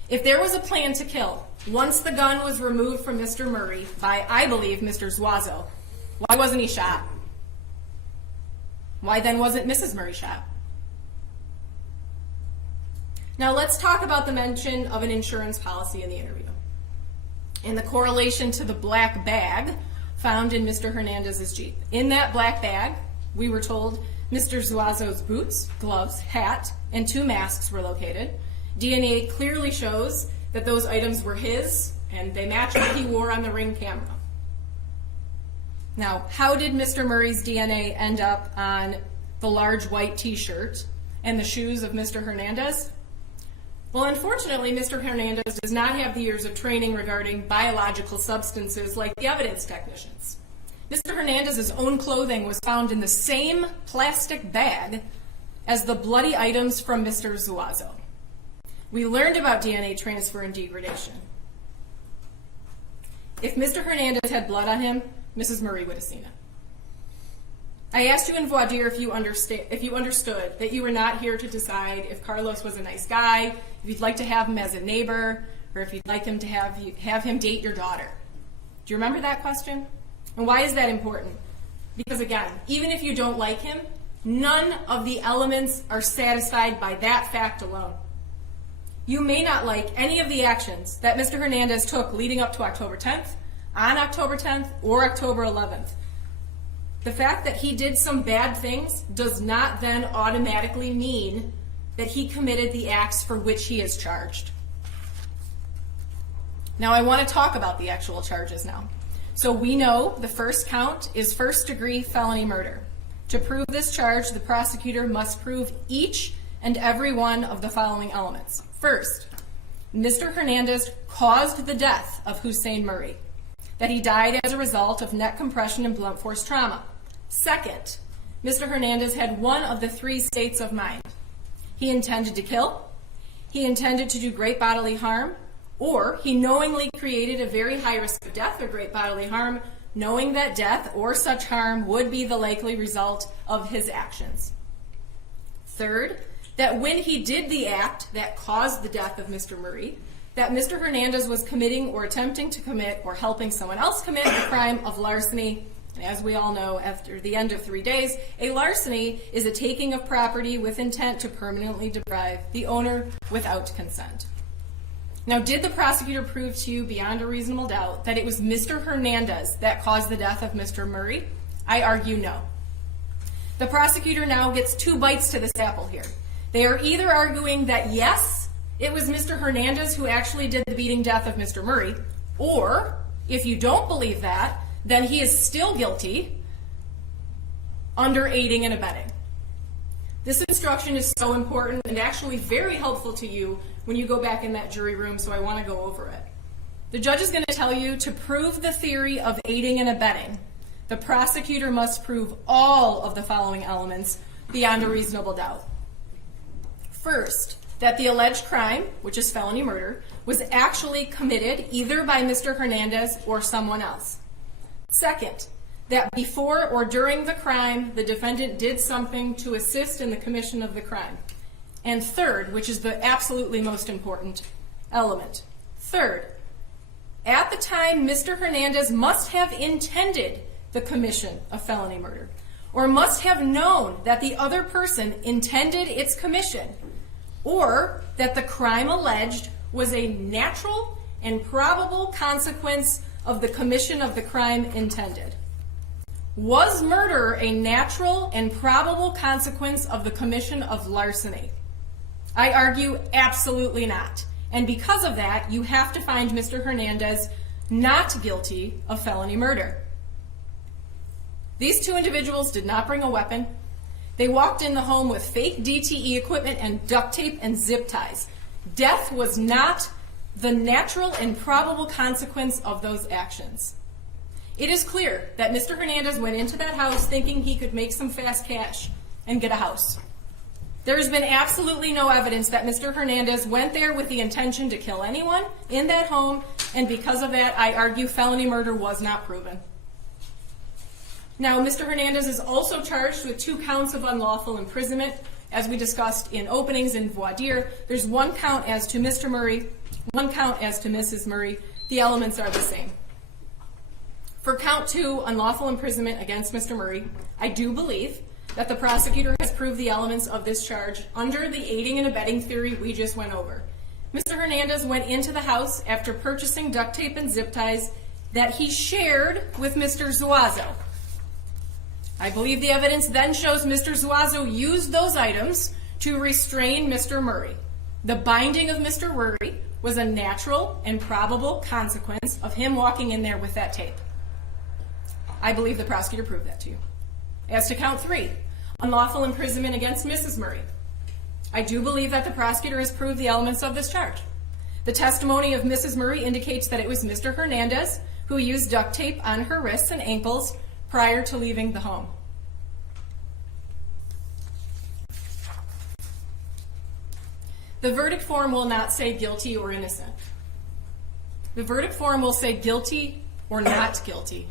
If there was a plan to kill, once the gun was removed from Mr. Murray by, I believe, Mr. Zuazo, why wasn't he shot? Why then wasn't Mrs. Murray shot? Now let's talk about the mention of an insurance policy in the interview and the correlation to the black bag found in Mr. Hernandez's Jeep. In that black bag, we were told Mr. Zuazo's boots, gloves, hat, and 2 masks were located. DNA clearly shows that those items were his, and they match what he wore on the Ring camera. Now, how did Mr. Murray's DNA end up on the large white t-shirt and the shoes of Mr. Hernandez? Well, unfortunately, Mr. Hernandez does not have the years of training regarding biological substances like the evidence technicians. Mr. Hernandez's own clothing was found in the same plastic bag as the bloody items from Mr. Zuazo. We learned about DNA transfer and degradation. If Mr. Hernandez had blood on him, Mrs. Murray would have seen it. I asked you in voir dire if you understood that you were not here to decide if Carlos was a nice guy, if you'd like to have him as a neighbor, or if you'd like him to have him date your daughter. Do you remember that question? And why is that important? Because again, even if you don't like him, none of the elements are satisfied by that fact alone. You may not like any of the actions that Mr. Hernandez took leading up to October 10th, on October 10th, or October 11th. The fact that he did some bad things does not then automatically mean that he committed the acts for which he is charged. Now I want to talk about the actual charges now. So we know the first count is first-degree felony murder. To prove this charge, the prosecutor must prove each and every one of the following elements. First, Mr. Hernandez caused the death of Hussein Murray, that he died as a result of neck compression and blunt force trauma. Second, Mr. Hernandez had one of the 3 states of mind. He intended to kill, he intended to do great bodily harm, or he knowingly created a very high risk of death or great bodily harm, knowing that death or such harm would be the likely result of his actions. Third, that when he did the act that caused the death of Mr. Murray, that Mr. Hernandez was committing or attempting to commit or helping someone else commit the crime of larceny. And as we all know, after the end of 3 days, a larceny is a taking of property with intent to permanently deprive the owner without consent. Now, did the prosecutor prove to you beyond a reasonable doubt that it was Mr. Hernandez that caused the death of Mr. Murray? I argue no. The prosecutor now gets 2 bites to this apple here. They are either arguing that yes, it was Mr. Hernandez who actually did the beating death of Mr. Murray, or if you don't believe that, then he is still guilty under aiding and abetting. This instruction is so important and actually very helpful to you when you go back in that jury room, so I want to go over it. The judge is going to tell you to prove the theory of aiding and abetting. The prosecutor must prove all of the following elements beyond a reasonable doubt. First, that the alleged crime, which is felony murder, was actually committed either by Mr. Hernandez or someone else. Second, that before or during the crime, the defendant did something to assist in the commission of the crime. And third, which is the absolutely most important element, third, at the time, Mr. Hernandez must have intended the commission of felony murder, or must have known that the other person intended its commission, or that the crime alleged was a natural and probable consequence of the commission of the crime intended. Was murder a natural and probable consequence of the commission of larceny? I argue absolutely not. And because of that, you have to find Mr. Hernandez not guilty of felony murder. These 2 individuals did not bring a weapon. They walked in the home with fake DTE equipment and duct tape and zip ties. Death was not the natural and probable consequence of those actions. It is clear that Mr. Hernandez went into that house thinking he could make some fast cash and get a house. There has been absolutely no evidence that Mr. Hernandez went there with the intention to kill anyone in that home, and because of that, I argue felony murder was not proven. Now, Mr. Hernandez is also charged with 2 counts of unlawful imprisonment. As we discussed in openings in voir dire, there's 1 count as to Mr. Murray, 1 count as to Mrs. Murray. The elements are the same. For count 2, unlawful imprisonment against Mr. Murray, I do believe that the prosecutor has proved the elements of this charge under the aiding and abetting theory we just went over. Mr. Hernandez went into the house after purchasing duct tape and zip ties that he shared with Mr. Zuazo. I believe the evidence then shows Mr. Zuazo used those items to restrain Mr. Murray. The binding of Mr. Murray was a natural and probable consequence of him walking in there with that tape. I believe the prosecutor proved that to you. As to count 3, unlawful imprisonment against Mrs. Murray, I do believe that the prosecutor has proved the elements of this charge. The testimony of Mrs. Murray indicates that it was Mr. Hernandez who used duct tape on her wrists and ankles prior to leaving the home. The verdict form will not say guilty or innocent. The verdict form will say guilty or not guilty.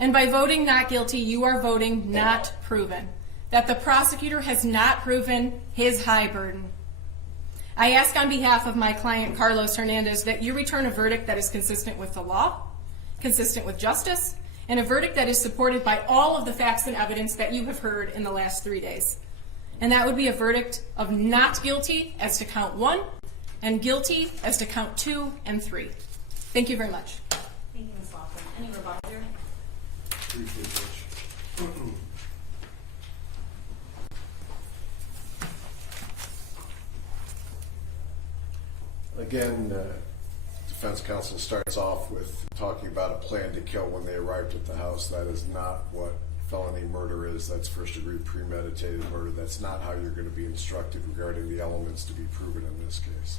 And by voting not guilty, you are voting not proven, that the prosecutor has not proven his high burden. I ask on behalf of my client, Carlos Hernandez, that you return a verdict that is consistent with the law, consistent with justice, and a verdict that is supported by all of the facts and evidence that you have heard in the last 3 days. And that would be a verdict of not guilty as to count 1 and guilty as to count 2 and 3. Thank you very much. Thank you, Ms. Laughlin. Any rebuttal there? Briefly, Judge. Again, defense counsel starts off with talking about a plan to kill when they arrived at the house. That is not what felony murder is. That's first-degree premeditated murder. That's not how you're going to be instructed regarding the elements to be proven in this case.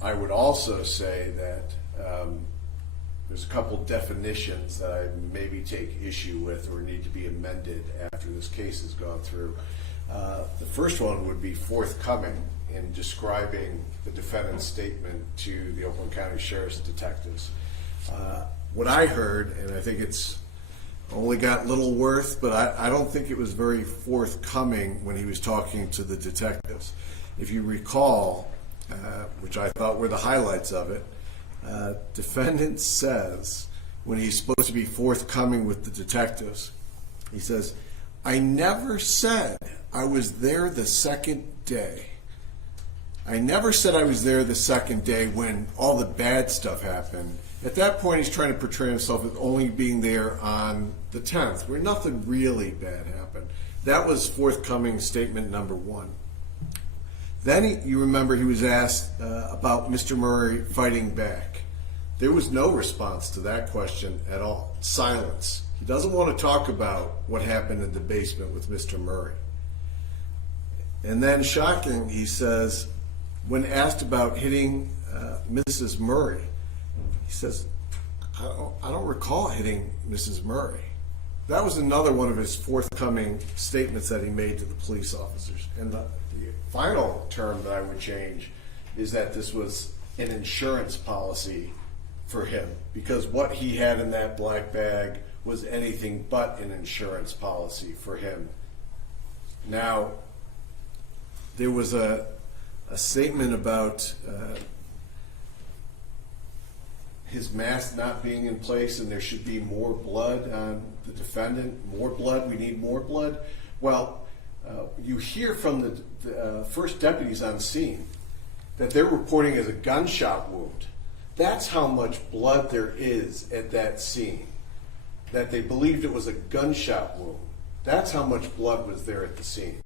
I would also say that there's a couple definitions that I maybe take issue with or need to be amended after this case has gone through. The first one would be forthcoming in describing the defendant's statement to the Oakland County Sheriff's detectives. What I heard, and I think it's only got little worth, but I don't think it was very forthcoming when he was talking to the detectives. If you recall, which I thought were the highlights of it. Defendant says, when he's supposed to be forthcoming with the detectives, he says, "I never said I was there the second day. I never said I was there the second day when all the bad stuff happened." At that point, he's trying to portray himself as only being there on the 10th, where nothing really bad happened. That was forthcoming statement number one. Then you remember he was asked about Mr. Murray fighting back. There was no response to that question at all. Silence. He doesn't want to talk about what happened in the basement with Mr. Murray. And then, shocking, he says, when asked about hitting Mrs. Murray, he says, I don't recall hitting Mrs. Murray. That was another one of his forthcoming statements that he made to the police officers. And the final term that I would change is that this was an insurance policy for him, because what he had in that black bag was anything but an insurance policy for him. Now, there was a statement about his mask not being in place and there should be more blood on the defendant. More blood, we need more blood. Well, you hear from the first deputies on scene that they're reporting as a gunshot wound. That's how much blood there is at that scene, that they believed it was a gunshot wound. That's how much blood was there at the scene.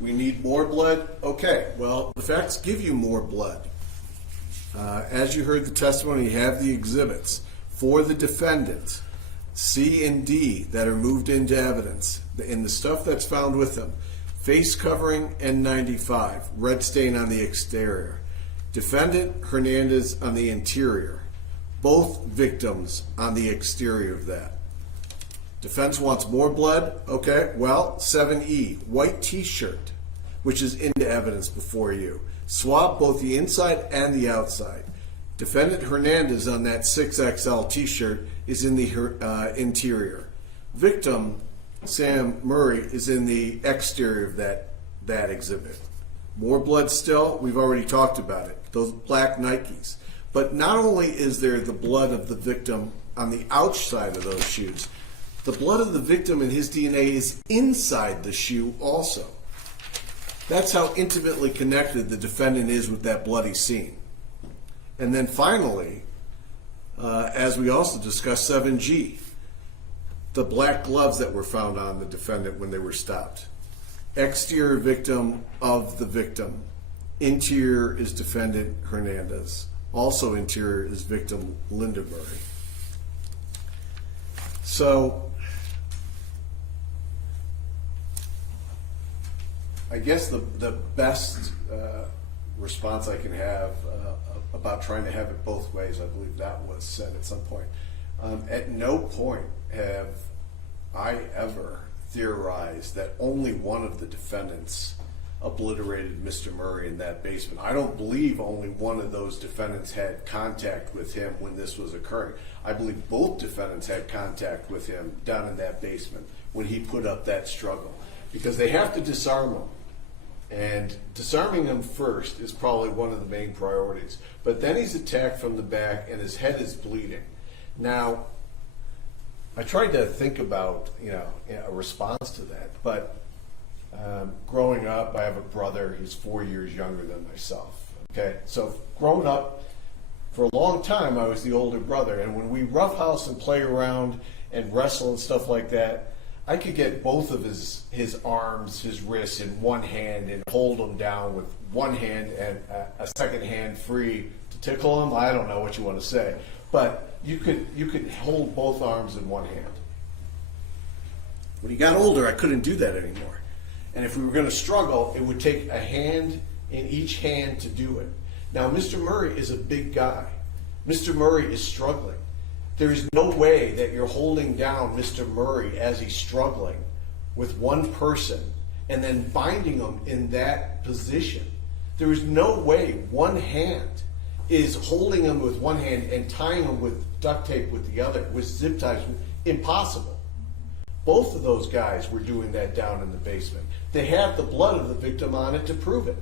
We need more blood? Okay, well, the facts give you more blood. As you heard the testimony, you have the exhibits for the defendant, C and D, that are moved into evidence. In the stuff that's found with them, face covering N95, red stain on the exterior. Defendant Hernandez on the interior. Both victims on the exterior of that. Defense wants more blood? Okay, well, 7E, white t-shirt, which is into evidence before you. Swab both the inside and the outside. Defendant Hernandez on that 6XL t-shirt is in the interior. Victim Sam Murray is in the exterior of that exhibit. More blood still? We've already talked about it. Those black Nikes. But not only is there the blood of the victim on the outside of those shoes, the blood of the victim and his DNA is inside the shoe also. That's how intimately connected the defendant is with that bloody scene. And then finally, as we also discussed, 7G, the black gloves that were found on the defendant when they were stopped. Exterior victim of the victim. Interior is defendant Hernandez. Also interior is victim Linda Murray. So, I guess the best response I can have about trying to have it both ways, I believe that was said at some point. At no point have I ever theorized that only one of the defendants obliterated Mr. Murray in that basement. I don't believe only one of those defendants had contact with him when this was occurring. I believe both defendants had contact with him down in that basement when he put up that struggle, because they have to disarm him. And disarming him first is probably one of the main priorities. But then he's attacked from the back and his head is bleeding. Now, I tried to think about a response to that, but growing up, I have a brother. He's 4 years younger than myself. Okay, so growing up, for a long time, I was the older brother, and when we roughhouse and play around and wrestle and stuff like that, I could get both of his arms, his wrists in one hand and hold him down with one hand and a second hand free to tickle him. I don't know what you want to say, but you could hold both arms in one hand. When he got older, I couldn't do that anymore. And if we were going to struggle, it would take a hand in each hand to do it. Now, Mr. Murray is a big guy. Mr. Murray is struggling. There is no way that you're holding down Mr. Murray as he's struggling with one person and then binding him in that position. There is no way one hand is holding him with one hand and tying him with duct tape with the other, with zip ties. Impossible. Both of those guys were doing that down in the basement. They have the blood of the victim on it to prove it.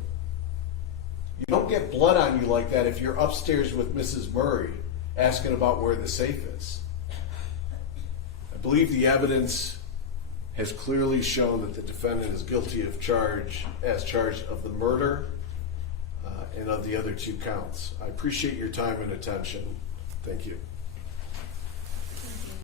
You don't get blood on you like that if you're upstairs with Mrs. Murray asking about where the safe is. I believe the evidence has clearly shown that the defendant is guilty of charged of the murder and of the other 2 counts. I appreciate your time and attention. Thank you.